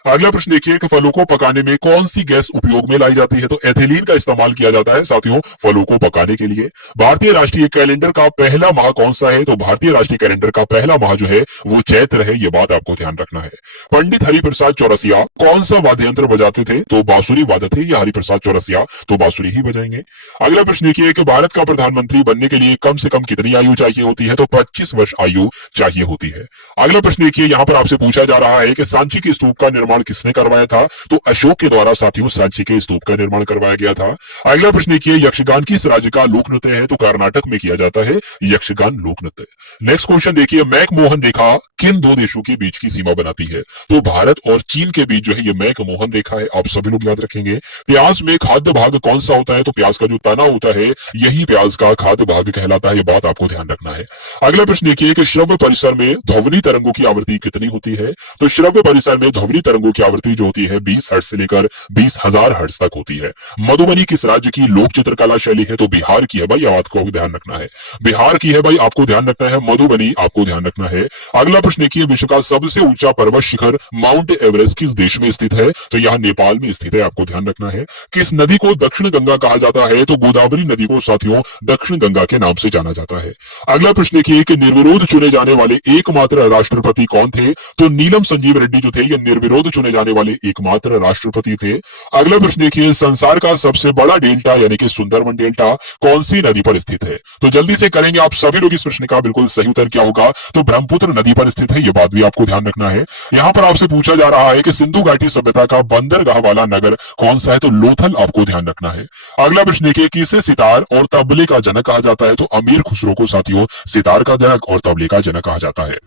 अगला प्रश्न देखिए कि फलों को पकाने में कौन सी गैस उपयोग में लाई जाती है? तो एथिलीन का इस्तेमाल किया जाता है साथियों फलों को पकाने के लिए। भारतीय राष्ट्रीय कैलेंडर का पहला माह कौन सा है? तो भारतीय राष्ट्रीय कैलेंडर का पहला माह जो है वो चैत्र है। ये बात आपको ध्यान रखना है। पंडित हरिप्रसाद चौरसिया कौन सा वाद्य यंत्र बजाते थे? तो बांसुरी वादक थे या हरिप्रसाद चौरसिया तो बांसुरी ही बजाएंगे। अगला प्रश्न देखिए कि भारत का प्रधानमंत्री बनने के लिए कम से कम कितनी आयु चाहिए होती है? तो 25 वर्ष आयु चाहिए होती है। अगला प्रश्न देखिए यहां पर आपसे पूछा जा रहा है कि सांची के स्तूप का निर्माण किसने करवाया था? तो अशोक के द्वारा साथियों सांची के स्तूप का निर्माण करवाया गया था। अगला प्रश्न देखिए यक्षगान किस राज्य का लोक नृत्य है? तो कर्नाटक में किया जाता है यक्षगान लोक नृत्य। नेक्स्ट क्वेश्चन देखिए मैकमोहन रेखा किन दो देशों के बीच की सीमा बनाती है? तो भारत और चीन के बीच जो है ये मैकमोहन रेखा है। आप सभी लोग याद रखेंगे। प्याज में खाद्य भाग कौन सा होता है? तो प्याज का जो तना होता है यही प्याज का खाद्य भाग कहलाता है। ये बात आपको ध्यान रखना है। अगला प्रश्न देखिए कि श्रव्य परिसर में ध्वनि तरंगों की आवृत्ति कितनी होती है? तो श्रव्य परिसर में ध्वनि तरंगों की आवृत्ति जो होती है 20 हर्ट्ज से लेकर 20,000 हर्ट्ज तक होती है। मधुबनी किस राज्य की लोक चित्रकला शैली है? तो बिहार की है भाई। बात को ध्यान रखना है। बिहार की है भाई। आपको ध्यान रखना है। मधुबनी आपको ध्यान रखना है। अगला प्रश्न देखिए विश्व का सबसे ऊंचा पर्वत शिखर माउंट एवरेस्ट किस देश में स्थित है? तो यह नेपाल में स्थित है। आपको ध्यान रखना है। किस नदी को दक्षिण गंगा कहा जाता है? तो गोदावरी नदी को साथियों दक्षिण गंगा के नाम से जाना जाता है। अगला प्रश्न देखिए कि निर्विरोध चुने जाने वाले एकमात्र राष्ट्रपति कौन थे? तो नीलम संजीव रेड्डी जो थे ये निर्विरोध चुने जाने वाले एकमात्र राष्ट्रपति थे। अगला प्रश्न देखिए संसार का सबसे बड़ा डेल्टा यानी कि सुंदरबन डेल्टा कौन सी नदी पर स्थित है? तो जल्दी से करेंगे आप सभी लोग इस प्रश्न का। बिल्कुल सही उत्तर क्या होगा? तो ब्रह्मपुत्र नदी पर स्थित है। यह बात भी आपको ध्यान रखना है। यहां पर आपसे पूछा जा रहा है कि सिंधु घाटी सभ्यता का बंदरगाह वाला नगर कौन सा है? तो लोथल आपको ध्यान रखना है। अगला प्रश्न देखिए किसे सितार और तबले का जनक कहा जाता है? तो अमीर खुसरो को साथियों सितार का जनक और तबले का जनक कहा जाता है।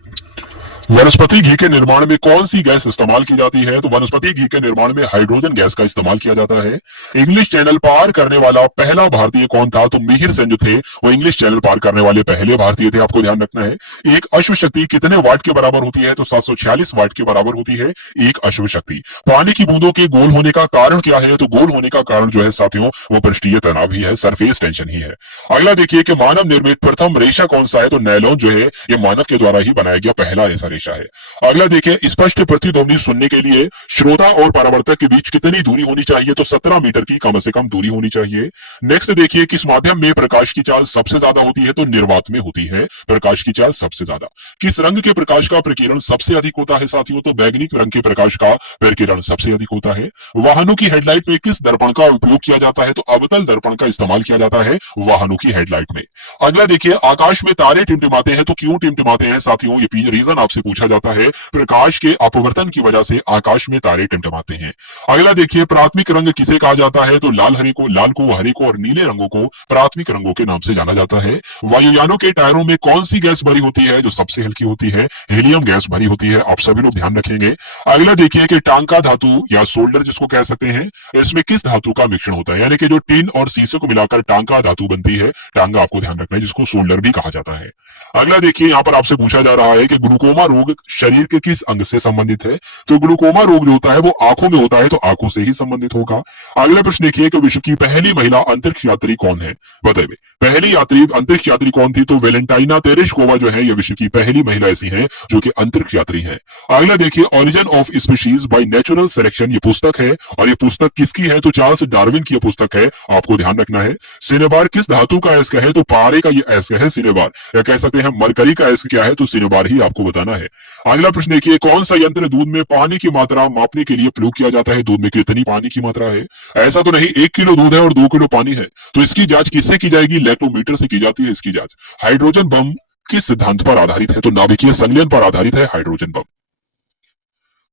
वनस्पति घी के निर्माण में कौन सी गैस इस्तेमाल की जाती है? तो वनस्पति घी के निर्माण में हाइड्रोजन गैस का इस्तेमाल किया जाता है। इंग्लिश चैनल पार करने वाला पहला भारतीय कौन था? तो मिहिर सेन जो थे वो इंग्लिश चैनल पार करने वाले पहले भारतीय थे। आपको ध्यान रखना है। एक अश्व शक्ति कितने वाट के बराबर होती है? तो 746 वाट के बराबर होती है एक अश्व शक्ति। पानी की बूंदों के गोल होने का कारण क्या है? तो गोल होने का कारण जो है साथियों वो पृष्ठीय तनाव ही है, सरफेस टेंशन ही है। अगला देखिए कि मानव निर्मित प्रथम रेशा कौन सा है? तो नैलॉन जो है ये मानव के द्वारा ही बनाया गया पहला ऐसा रेशा है। अगला देखिए स्पष्ट प्रतिध्वनि सुनने के लिए श्रोता और परावर्तक के बीच कितनी दूरी होनी चाहिए? तो 17 मीटर की कम से कम दूरी होनी चाहिए। नेक्स्ट देखिए किस माध्यम में प्रकाश की चाल सबसे ज्यादा होती है? तो निर्वात में होती है प्रकाश की चाल सबसे ज्यादा। किस रंग के प्रकाश का प्रकीर्णन सबसे अधिक होता है साथियों? तो बैगनी रंग के प्रकाश का प्रकीर्णन सबसे अधिक होता है। वाहनों की हेडलाइट में किस दर्पण का उपयोग किया जाता है? तो अवतल दर्पण का इस्तेमाल किया जाता है वाहनों की हेडलाइट में। अगला देखिए आकाश में तारे टिमटिमाते हैं तो क्यों टिमटिमाते हैं साथियों? ये रीजन आपसे पूछा जाता है प्रकाश के अपवर्तन की वजह से आकाश में तारे टिमटिमाते हैं। अगला देखिए प्राथमिक रंग किसे कहा जाता है, तो लाल को, हरे को और नीले रंगों को प्राथमिक रंगों के नाम से जाना जाता है। वायुयानों के टायरों में कौन सी गैस भरी होती है, जो सबसे हल्की होती है, हीलियम गैस भरी होती है। आप सभी लोग ध्यान रखेंगे। अगला देखिए कि टांका धातु या सोल्डर जिसको कह सकते हैं, इसमें किस धातु का मिश्रण होता है, यानी कि जो टिन और शीशे को मिलाकर टांका धातु बनती है, टांगा आपको ध्यान रखना है, जिसको सोल्डर भी कहा जाता है। अगला देखिए यहाँ पर आपसे पूछा जा रहा है कि ग्लूकोमा रोग शरीर के किस अंग से संबंधित है, तो ग्लूकोमा रोग जो होता है वो आंखों में होता है, तो आंखों से ही संबंधित होगा। अगला प्रश्न देखिए कि विश्व की पहली महिला अंतरिक्ष यात्री कौन है, बताइए पहली यात्री अंतरिक्ष यात्री कौन थी, तो वेलेंटाइना तेरेश्कोवा जो है ये विश्व की पहली महिला ऐसी है जो कि अंतरिक्ष यात्री है। अगला देखिए origin of species by natural selection, ये पुस्तक है और ये पुस्तक किसकी है, तो चार्ल्स डार्विन की पुस्तक है, आपको ध्यान रखना है। सिनेबार किस धातु का अयस्क है, तो पारे का ये अयस्क है सिनेबार, या कह सकते हैं मरकरी का अयस्क क्या है, तो सिनेबार ही आपको बताना है। अगला प्रश्न देखिए कौन सा यंत्र दूध में पानी की मात्रा मापने के लिए प्रयोग किया जाता है, दूध में कितनी पानी की मात्रा है। ऐसा तो नहीं 1 किलो दूध है और 2 किलो पानी है, तो इसकी जांच किससे की जाएगी, लैक्टोमीटर से की जाती है इसकी जांच। हाइड्रोजन बम किस सिद्धांत पर आधारित है, तो नाभिकीय संलयन पर आधारित है हाइड्रोजन बम।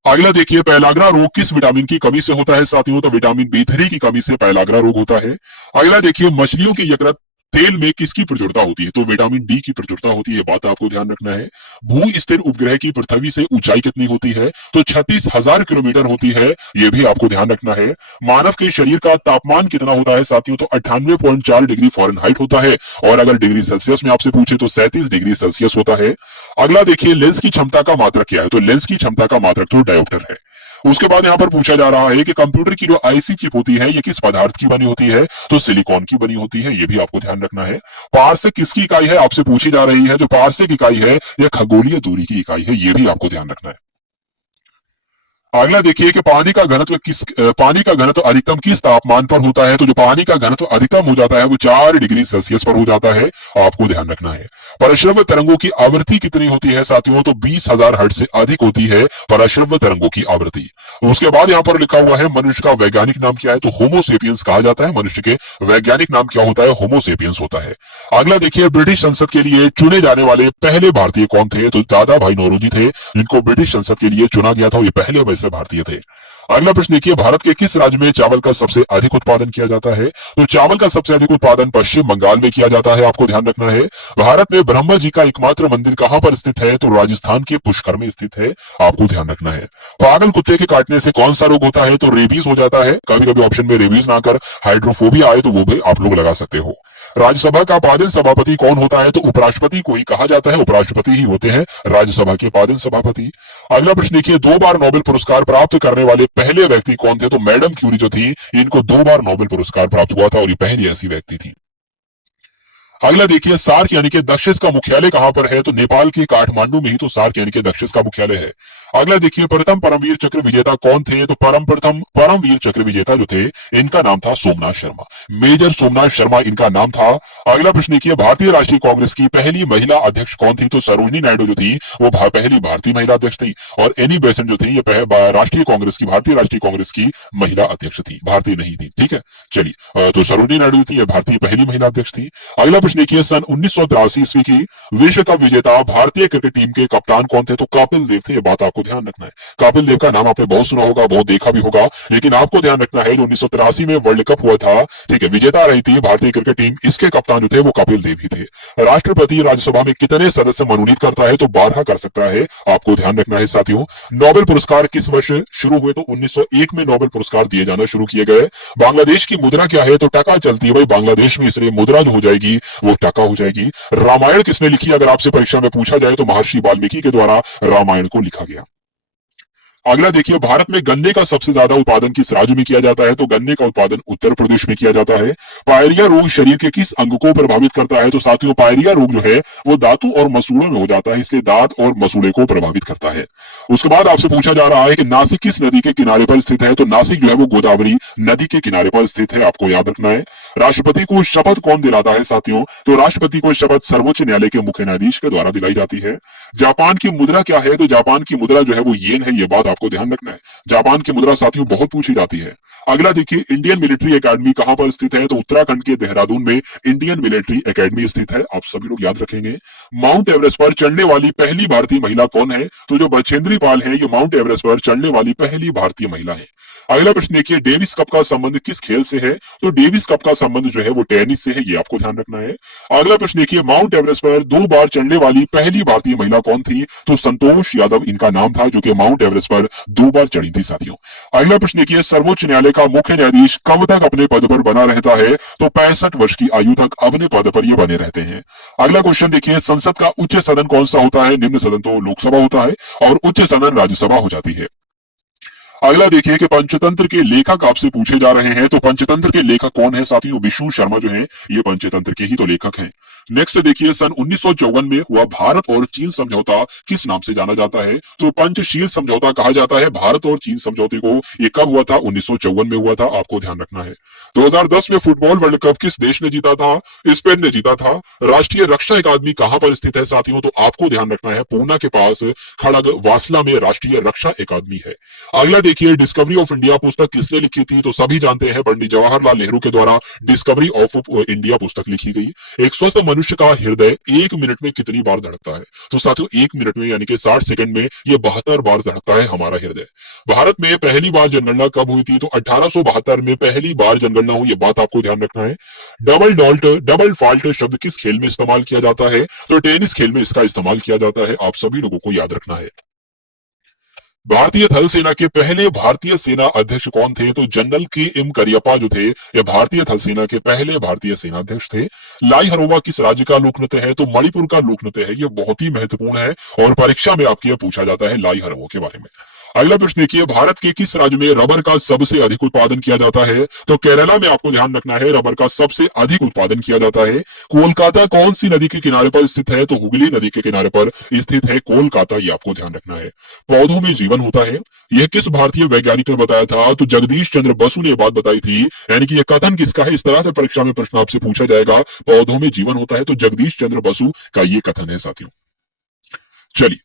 अगला देखिए पैलाग्रा रोग किस विटामिन की कमी से होता है साथियों, तो विटामिन B3 की कमी से पैलाग्रा रोग होता है। अगला देखिए मछलियों की यकृत तेल में किसकी प्रचुरता होती है, तो विटामिन डी की प्रचुरता होती है, बात आपको ध्यान रखना है। भू स्थिर उपग्रह की पृथ्वी से ऊंचाई कितनी होती है, तो 36,000 किलोमीटर होती है, यह भी आपको ध्यान रखना है। मानव के शरीर का तापमान कितना होता है साथियों, तो 98.4 डिग्री फ़ारेनहाइट होता है, और अगर डिग्री सेल्सियस में आपसे पूछे तो 37 डिग्री सेल्सियस होता है। अगला देखिए लेंस की क्षमता का मात्रक क्या है, तो लेंस की क्षमता का मात्रक तो डायोप्टर है। उसके बाद यहां पर पूछा जा रहा है कि कंप्यूटर की जो आईसी चिप होती है ये किस पदार्थ की बनी होती है, तो सिलिकॉन की बनी होती है, ये भी आपको ध्यान रखना है। पारसेक किसकी इकाई है, आपसे पूछी जा रही है, जो पारसेक इकाई है यह खगोलीय दूरी की इकाई है, ये भी आपको ध्यान रखना है। अगला देखिए कि पानी का घनत्व अधिकतम किस तापमान पर होता है, तो जो पानी का घनत्व अधिकतम हो जाता है वो 4 डिग्री सेल्सियस पर हो जाता है, आपको ध्यान रखना है। परश्रव्य तरंगों की आवृत्ति कितनी होती है साथियों, तो 20,000 हर्ट्ज से अधिक होती है परश्रव्य तरंगों की आवृत्ति। उसके बाद यहाँ पर लिखा हुआ है मनुष्य का वैज्ञानिक नाम क्या है, तो होमोसेपियंस कहा जाता है, मनुष्य के वैज्ञानिक नाम क्या होता है, होमोसेपियंस होता है। अगला देखिए ब्रिटिश संसद के लिए चुने जाने वाले पहले भारतीय कौन थे, तो दादा भाई नौरोजी थे, जिनको ब्रिटिश संसद के लिए चुना गया था, ये पहले वैसे भारतीय थे। अगला प्रश्न देखिए भारत के किस राज्य में चावल का सबसे अधिक उत्पादन किया जाता है, तो चावल का सबसे अधिक उत्पादन पश्चिम बंगाल में किया जाता है, आपको ध्यान रखना है। भारत में ब्रह्मा जी का एकमात्र मंदिर कहां पर स्थित है, तो राजस्थान के पुष्कर में स्थित है, आपको ध्यान रखना है। पागल कुत्ते के काटने से कौन सा रोग होता है, तो रेबीज हो जाता है, कभी कभी ऑप्शन में रेबीज ना कर हाइड्रोफोबिया आए तो वो भी आप लोग लगा सकते हो। राज्यसभा का पादन सभापति कौन होता है, तो उपराष्ट्रपति को ही कहा जाता है, उपराष्ट्रपति ही होते हैं राज्यसभा के पादन सभापति। अगला प्रश्न देखिए 2 बार नोबेल पुरस्कार प्राप्त करने वाले पहले व्यक्ति कौन थे, तो मैडम क्यूरी जो थी इनको 2 बार नोबेल पुरस्कार प्राप्त हुआ था और ये पहली ऐसी व्यक्ति थी। अगला देखिए सार्क यानी कि दक्षिण का मुख्यालय कहां पर है, तो नेपाल के काठमांडू में ही तो सार्क यानी कि दक्षिण का मुख्यालय है। अगला देखिए प्रथम परमवीर चक्र विजेता कौन थे, तो प्रथम परमवीर चक्र विजेता जो थे इनका नाम था सोमनाथ शर्मा, मेजर सोमनाथ शर्मा इनका नाम था। अगला प्रश्न देखिए भारतीय राष्ट्रीय कांग्रेस की पहली महिला अध्यक्ष कौन थी, तो सरोजिनी नायडू जो थी वो पहली भारतीय महिला अध्यक्ष थी, और एनी बेसेंट जो थी ये भारतीय राष्ट्रीय कांग्रेस की महिला अध्यक्ष थी, भारतीय नहीं थी, ठीक है। चलिए तो सरोजिनी नायडू थी ये भारतीय पहली महिला अध्यक्ष थी। अगला प्रश्न देखिए सन 1983 ईस्वी की विश्व कप विजेता भारतीय क्रिकेट टीम के कप्तान कौन थे, तो कपिल देव थे, ये बात आपको ध्यान रखना है। कपिल देव का नाम आपने बहुत सुना होगा, बहुत देखा भी होगा, लेकिन आपको ध्यान रखना है जो 1983 में वर्ल्ड कप हुआ था, ठीक है, विजेता रही थी भारतीय क्रिकेट टीम, इसके कप्तान जो थे वो कपिल देव ही थे। राष्ट्रपति राज्यसभा में कितने सदस्य मनोनीत करता है, तो 12 कर सकता है, आपको ध्यान रखना है साथियों। नोबेल पुरस्कार किस वर्ष शुरू हुए, तो 1901 में नोबेल पुरस्कार दिए जाना शुरू किए गए। बांग्लादेश की मुद्रा क्या है, तो टका चलती है भाई बांग्लादेश में, इसलिए मुद्रा जो हो जाएगी वो टका हो जाएगी। रामायण किसने लिखी, अगर आपसे परीक्षा में पूछा जाए तो महर्षि वाल्मीकि के द्वारा रामायण को लिखा गया। अगला देखिए भारत में गन्ने का सबसे ज्यादा उत्पादन किस राज्य में किया जाता है, तो गन्ने का उत्पादन उत्तर प्रदेश में किया जाता है। पायरिया रोग शरीर के किस अंग को प्रभावित करता है, तो साथियों पायरिया रोग जो है वो दांतों और मसूड़ों में हो जाता है, इसलिए दांत और मसूड़े को प्रभावित करता है। उसके बाद आपसे पूछा जा रहा है कि नासिक किस नदी के किनारे पर स्थित है, तो नासिक जो है वो गोदावरी नदी के किनारे पर स्थित है, आपको याद रखना है। राष्ट्रपति को शपथ कौन दिलाता है साथियों, तो राष्ट्रपति को शपथ सर्वोच्च न्यायालय के मुख्य न्यायाधीश के द्वारा दिलाई जाती है। जापान की मुद्रा क्या है, तो जापान की मुद्रा जो है वो येन है, ये बात आपको ध्यान रखना है। जापान की मुद्रा साथियों बहुत पूछी जाती है। अगला देखिए, इंडियन मिलिट्री एकेडमी कहां पर स्थित है? तो उत्तराखंड के देहरादून में इंडियन मिलिट्री एकेडमी स्थित है। आप सभी लोग याद रखेंगे। माउंट एवरेस्ट पर चढ़ने वाली पहली भारतीय महिला कौन है? तो जो बछेंद्री पाल है, ये माउंट एवरेस्ट पर चढ़ने वाली पहली भारतीय महिला है। अगला प्रश्न देखिए, डेविस कप का संबंध किस खेल से है? तो डेविस कप का संबंध जो है वो टेनिस से है, ये आपको ध्यान रखना है। अगला प्रश्न देखिए, माउंट एवरेस्ट पर 2 बार चढ़ने वाली पहली भारतीय महिला कौन थी? तो संतोष यादव इनका नाम था, जो कि माउंट एवरेस्ट पर 2 बार चढ़ी थी साथियों। अगला प्रश्न देखिए, सर्वोच्च न्यायालय का मुख्य न्यायाधीश कब तक अपने पद पर बना रहता है? तो 65 वर्ष की आयु तक अपने पद पर ये बने रहते हैं। अगला क्वेश्चन देखिए, संसद का उच्च सदन कौन सा होता है? निम्न सदन तो लोकसभा होता है और उच्च सदन राज्यसभा हो जाती है। अगला देखिए कि पंचतंत्र के लेखक आपसे पूछे जा रहे हैं, तो पंचतंत्र के लेखक कौन है साथियों? विष्णु शर्मा जो है ये पंचतंत्र के ही तो लेखक हैं। नेक्स्ट देखिए, सन 1954 में हुआ भारत और चीन समझौता किस नाम से जाना जाता है? तो पंचशील समझौता कहा जाता है। भारत और चीन समझौते को ये कब हुआ था? 1954 में हुआ था, आपको ध्यान रखना है। 2010 में फुटबॉल वर्ल्ड कप किस देश ने जीता था? स्पेन ने जीता था। राष्ट्रीय रक्षा अकादमी कहां पर स्थित है साथियों? तो आपको ध्यान रखना है, पूना के पास खड़ग वासला में राष्ट्रीय रक्षा अकादमी है। अगला देखिए, डिस्कवरी ऑफ इंडिया पुस्तक किसने लिखी थी? तो सभी जानते हैं, पंडित जवाहरलाल नेहरू के द्वारा डिस्कवरी ऑफ इंडिया पुस्तक लिखी गई। एक स्वस्थ मनुष्य का हृदय 1 मिनट में कितनी बार धड़कता है? तो साथियों 1 मिनट में यानी कि 60 सेकंड में ये 72 बार धड़कता है हमारा हृदय। भारत में पहली बार जनगणना कब हुई थी? तो 1872 में पहली बार जनगणना हुई, ये बात आपको ध्यान रखना है। डबल फॉल्ट शब्द किस खेल में इस्तेमाल किया जाता है? तो टेनिस खेल में इसका इस्तेमाल किया जाता है, आप सभी लोगों को याद रखना है। भारतीय थल सेना के पहले भारतीय सेना अध्यक्ष कौन थे? तो जनरल के एम करियप्पा जो थे, ये भारतीय थल सेना के पहले भारतीय सेना अध्यक्ष थे। लाई हरोवा किस राज्य का लोक नृत्य है? तो मणिपुर का लोक नृत्य है, ये बहुत ही महत्वपूर्ण है और परीक्षा में आपके पूछा जाता है लाई हरोवा के बारे में। अगला प्रश्न देखिए, भारत के किस राज्य में रबर का सबसे अधिक उत्पादन किया जाता है? तो केरला में आपको ध्यान रखना है, रबर का सबसे अधिक उत्पादन किया जाता है। कोलकाता कौन सी नदी के किनारे पर स्थित है? तो हुगली नदी के किनारे पर स्थित है कोलकाता, ये आपको ध्यान रखना है। पौधों में जीवन होता है, यह किस भारतीय वैज्ञानिक ने बताया था? तो जगदीश चंद्र बसु ने बात बताई थी। यानी कि यह कथन किसका है? इस तरह से परीक्षा में प्रश्न आपसे पूछा जाएगा, पौधों में जीवन होता है, तो जगदीश चंद्र बसु का ये कथन है साथियों। चलिए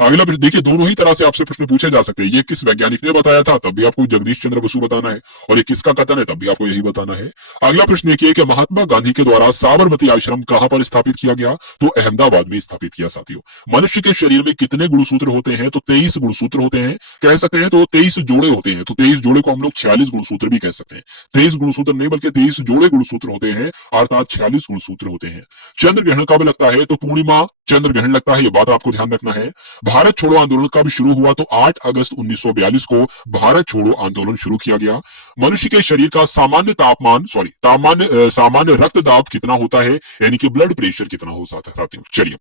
अगला प्रश्न देखिए, दोनों ही तरह से आपसे प्रश्न पूछे जा सकते हैं। ये किस वैज्ञानिक ने बताया था, तब भी आपको जगदीश चंद्र बसु बताना है, और ये किसका कथन है, तब भी आपको यही बताना है। अगला प्रश्न देखिए कि महात्मा गांधी के द्वारा साबरमती आश्रम कहां पर स्थापित किया गया? तो अहमदाबाद में स्थापित किया साथियों। मनुष्य के शरीर में कितने गुणसूत्र होते हैं? तो 23 गुणसूत्र होते हैं, कह सकते हैं तो 23 जोड़े होते हैं, तो 23 जोड़े को हम लोग 46 गुणसूत्र भी कह सकते हैं। 23 गुणसूत्र नहीं बल्कि 23 जोड़े गुणसूत्र होते हैं, अर्थात 46 गुणसूत्र होते हैं। चंद्र ग्रहण कब लगता है? तो पूर्णिमा चंद्र ग्रहण लगता है, ये बात आपको ध्यान रखना है। भारत छोड़ो आंदोलन कब शुरू हुआ? तो 8 अगस्त 1942 को भारत छोड़ो आंदोलन शुरू किया गया। मनुष्य के शरीर का सामान्य रक्तदाब कितना होता है? यानी कि ब्लड प्रेशर कितना हो जाता है साथियों। चलिए,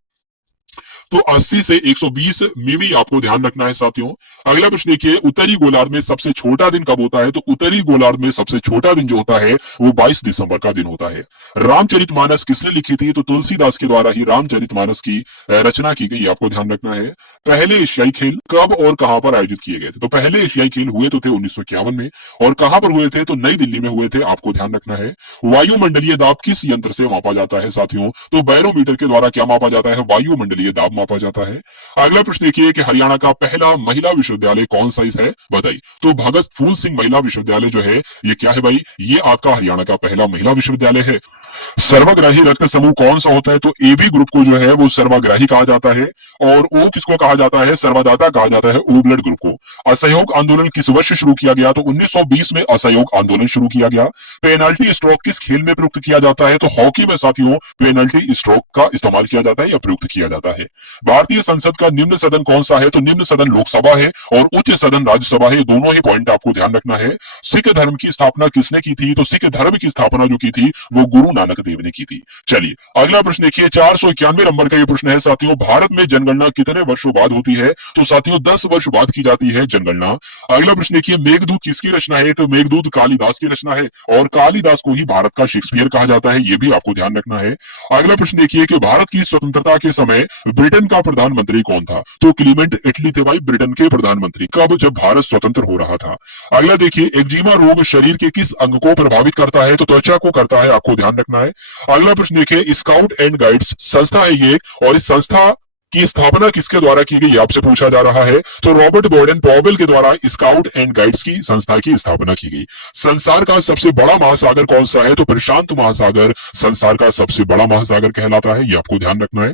तो 80 से 120 मिमी आपको ध्यान रखना है साथियों। अगला प्रश्न देखिए, उत्तरी गोलार्ध में सबसे छोटा दिन कब होता है? तो उत्तरी गोलार्ध में सबसे छोटा दिन जो होता है वो 22 दिसंबर का दिन होता है। रामचरितमानस किसने लिखी थी? तो तुलसीदास के द्वारा ही रामचरितमानस की रचना की गई, आपको ध्यान रखना है। पहले एशियाई खेल कब और कहां पर आयोजित किए गए थे? तो पहले एशियाई खेल हुए तो थे 1951 में, और कहां पर हुए थे? तो नई दिल्ली में हुए थे, आपको ध्यान रखना है। वायुमंडलीय दाब किस यंत्र से मापा जाता है साथियों? तो बैरोमीटर के द्वारा क्या मापा जाता है? वायुमंडलीय दाब मापा जाता है। अगला प्रश्न देखिए कि हरियाणा का पहला महिला विश्वविद्यालय कौन सा है, बताइए। तो भगत फूल सिंह महिला विश्वविद्यालय जो है ये क्या है भाई? ये आपका हरियाणा का पहला महिला विश्वविद्यालय है। सर्वग्राही रक्त समूह कौन सा होता है? तो एबी ग्रुप को जो है वो सर्वग्राही कहा जाता है, और ओ किसको कहा जाता है? सर्वदाता कहा जाता है, ओ ब्लड ग्रुप को। असहयोग आंदोलन किस वर्ष शुरू किया गया? तो 1920 में असहयोग आंदोलन शुरू किया गया। पेनाल्टी स्ट्रोक किस खेल में प्रयुक्त किया जाता है? तो हॉकी में साथियों पेनाल्टी स्ट्रोक का इस्तेमाल किया जाता है या प्रयुक्त किया जाता है। भारतीय संसद का निम्न सदन कौन सा है? तो निम्न सदन लोकसभा है और उच्च सदन राज्यसभा है, दोनों ही पॉइंट आपको ध्यान रखना है। सिख धर्म की स्थापना किसने की थी? तो सिख धर्म की स्थापना जो की थी वो गुरु नानक देव ने की थी। चलिए अगला प्रश्न देखिए, 491 नंबर का ये प्रश्न है साथियों, भारत में जनगणना कितने वर्षों बाद होती है? तो साथियों 10 वर्ष बाद की जाती है जनगणना। अगला प्रश्न देखिए, मेघदूत किसकी रचना है? तो मेघदूत कालिदास की रचना है, और कालिदास को ही भारत का शेक्सपियर कहा जाता है, ये भी आपको ध्यान रखना है। अगला प्रश्न देखिए कि भारत की स्वतंत्रता के समय ब्रिटेन का प्रधानमंत्री कौन था? तो क्लीमेंट एटली थे भाई, ब्रिटेन के प्रधानमंत्री। कब? जब भारत स्वतंत्र हो रहा था। अगला देखिए, एक्जिमा रोग शरीर के किस अंग को प्रभावित करता है? तो त्वचा को करता है, आपको ध्यान रखना है। अगला प्रश्न देखिए, स्काउट एंड गाइड्स संस्था है ये, और इस संस्था की स्थापना किसके द्वारा की गई आपसे पूछा जा रहा है। तो रॉबर्ट बॉर्डन पॉवेल के द्वारा स्काउट एंड गाइड्स की संस्था की स्थापना की गई। संसार का सबसे बड़ा महासागर कौन सा है। तो प्रशांत महासागर संसार का सबसे बड़ा महासागर कहलाता है, ये आपको ध्यान रखना है।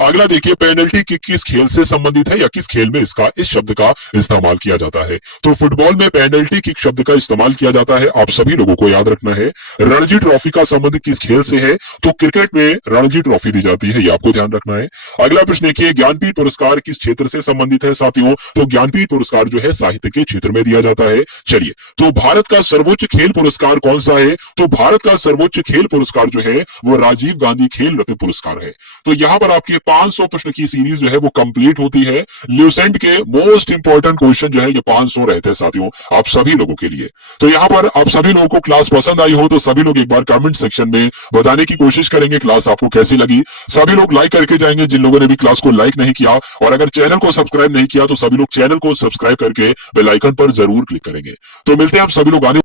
अगला देखिए, पेनल्टी किक किस खेल से संबंधित है या किस खेल में इस शब्द का इस्तेमाल किया जाता है। तो फुटबॉल में पेनल्टी किक शब्द का इस्तेमाल किया जाता है, आप सभी लोगों को याद रखना है। रणजी ट्रॉफी का संबंध किस खेल से है। तो क्रिकेट में रणजी ट्रॉफी दी जाती है, ये आपको ध्यान रखना है। अगला प्रश्न देखिए, ज्ञानपीठ पुरस्कार किस क्षेत्र से संबंधित है साथियों। तो ज्ञानपीठ पुरस्कार जो है साहित्य के क्षेत्र में दिया जाता है। चलिए, तो भारत का सर्वोच्च खेल पुरस्कार कौन सा है। तो भारत का सर्वोच्च खेल पुरस्कार जो है वो राजीव गांधी खेल रत्न पुरस्कार है। तो यहां पर आपके 500 प्रश्न की सीरीज जो है वो कंप्लीट होती है। ल्यूसेंट के मोस्ट इंपॉर्टेंट क्वेश्चन जो है ये 500 रहते हैं साथियों आप सभी लोगों के लिए। तो यहाँ पर आप सभी लोगों को क्लास पसंद आई हो तो सभी लोग एक बार कमेंट सेक्शन में बताने की कोशिश करेंगे क्लास आपको कैसी लगी। सभी लोग लाइक करके जाएंगे जिन लोगों ने भी क्लास को लाइक नहीं किया, और अगर चैनल को सब्सक्राइब नहीं किया तो सभी लोग चैनल को सब्सक्राइब करके बेल आइकन पर जरूर क्लिक करेंगे। तो मिलते हैं आप सभी लोग आने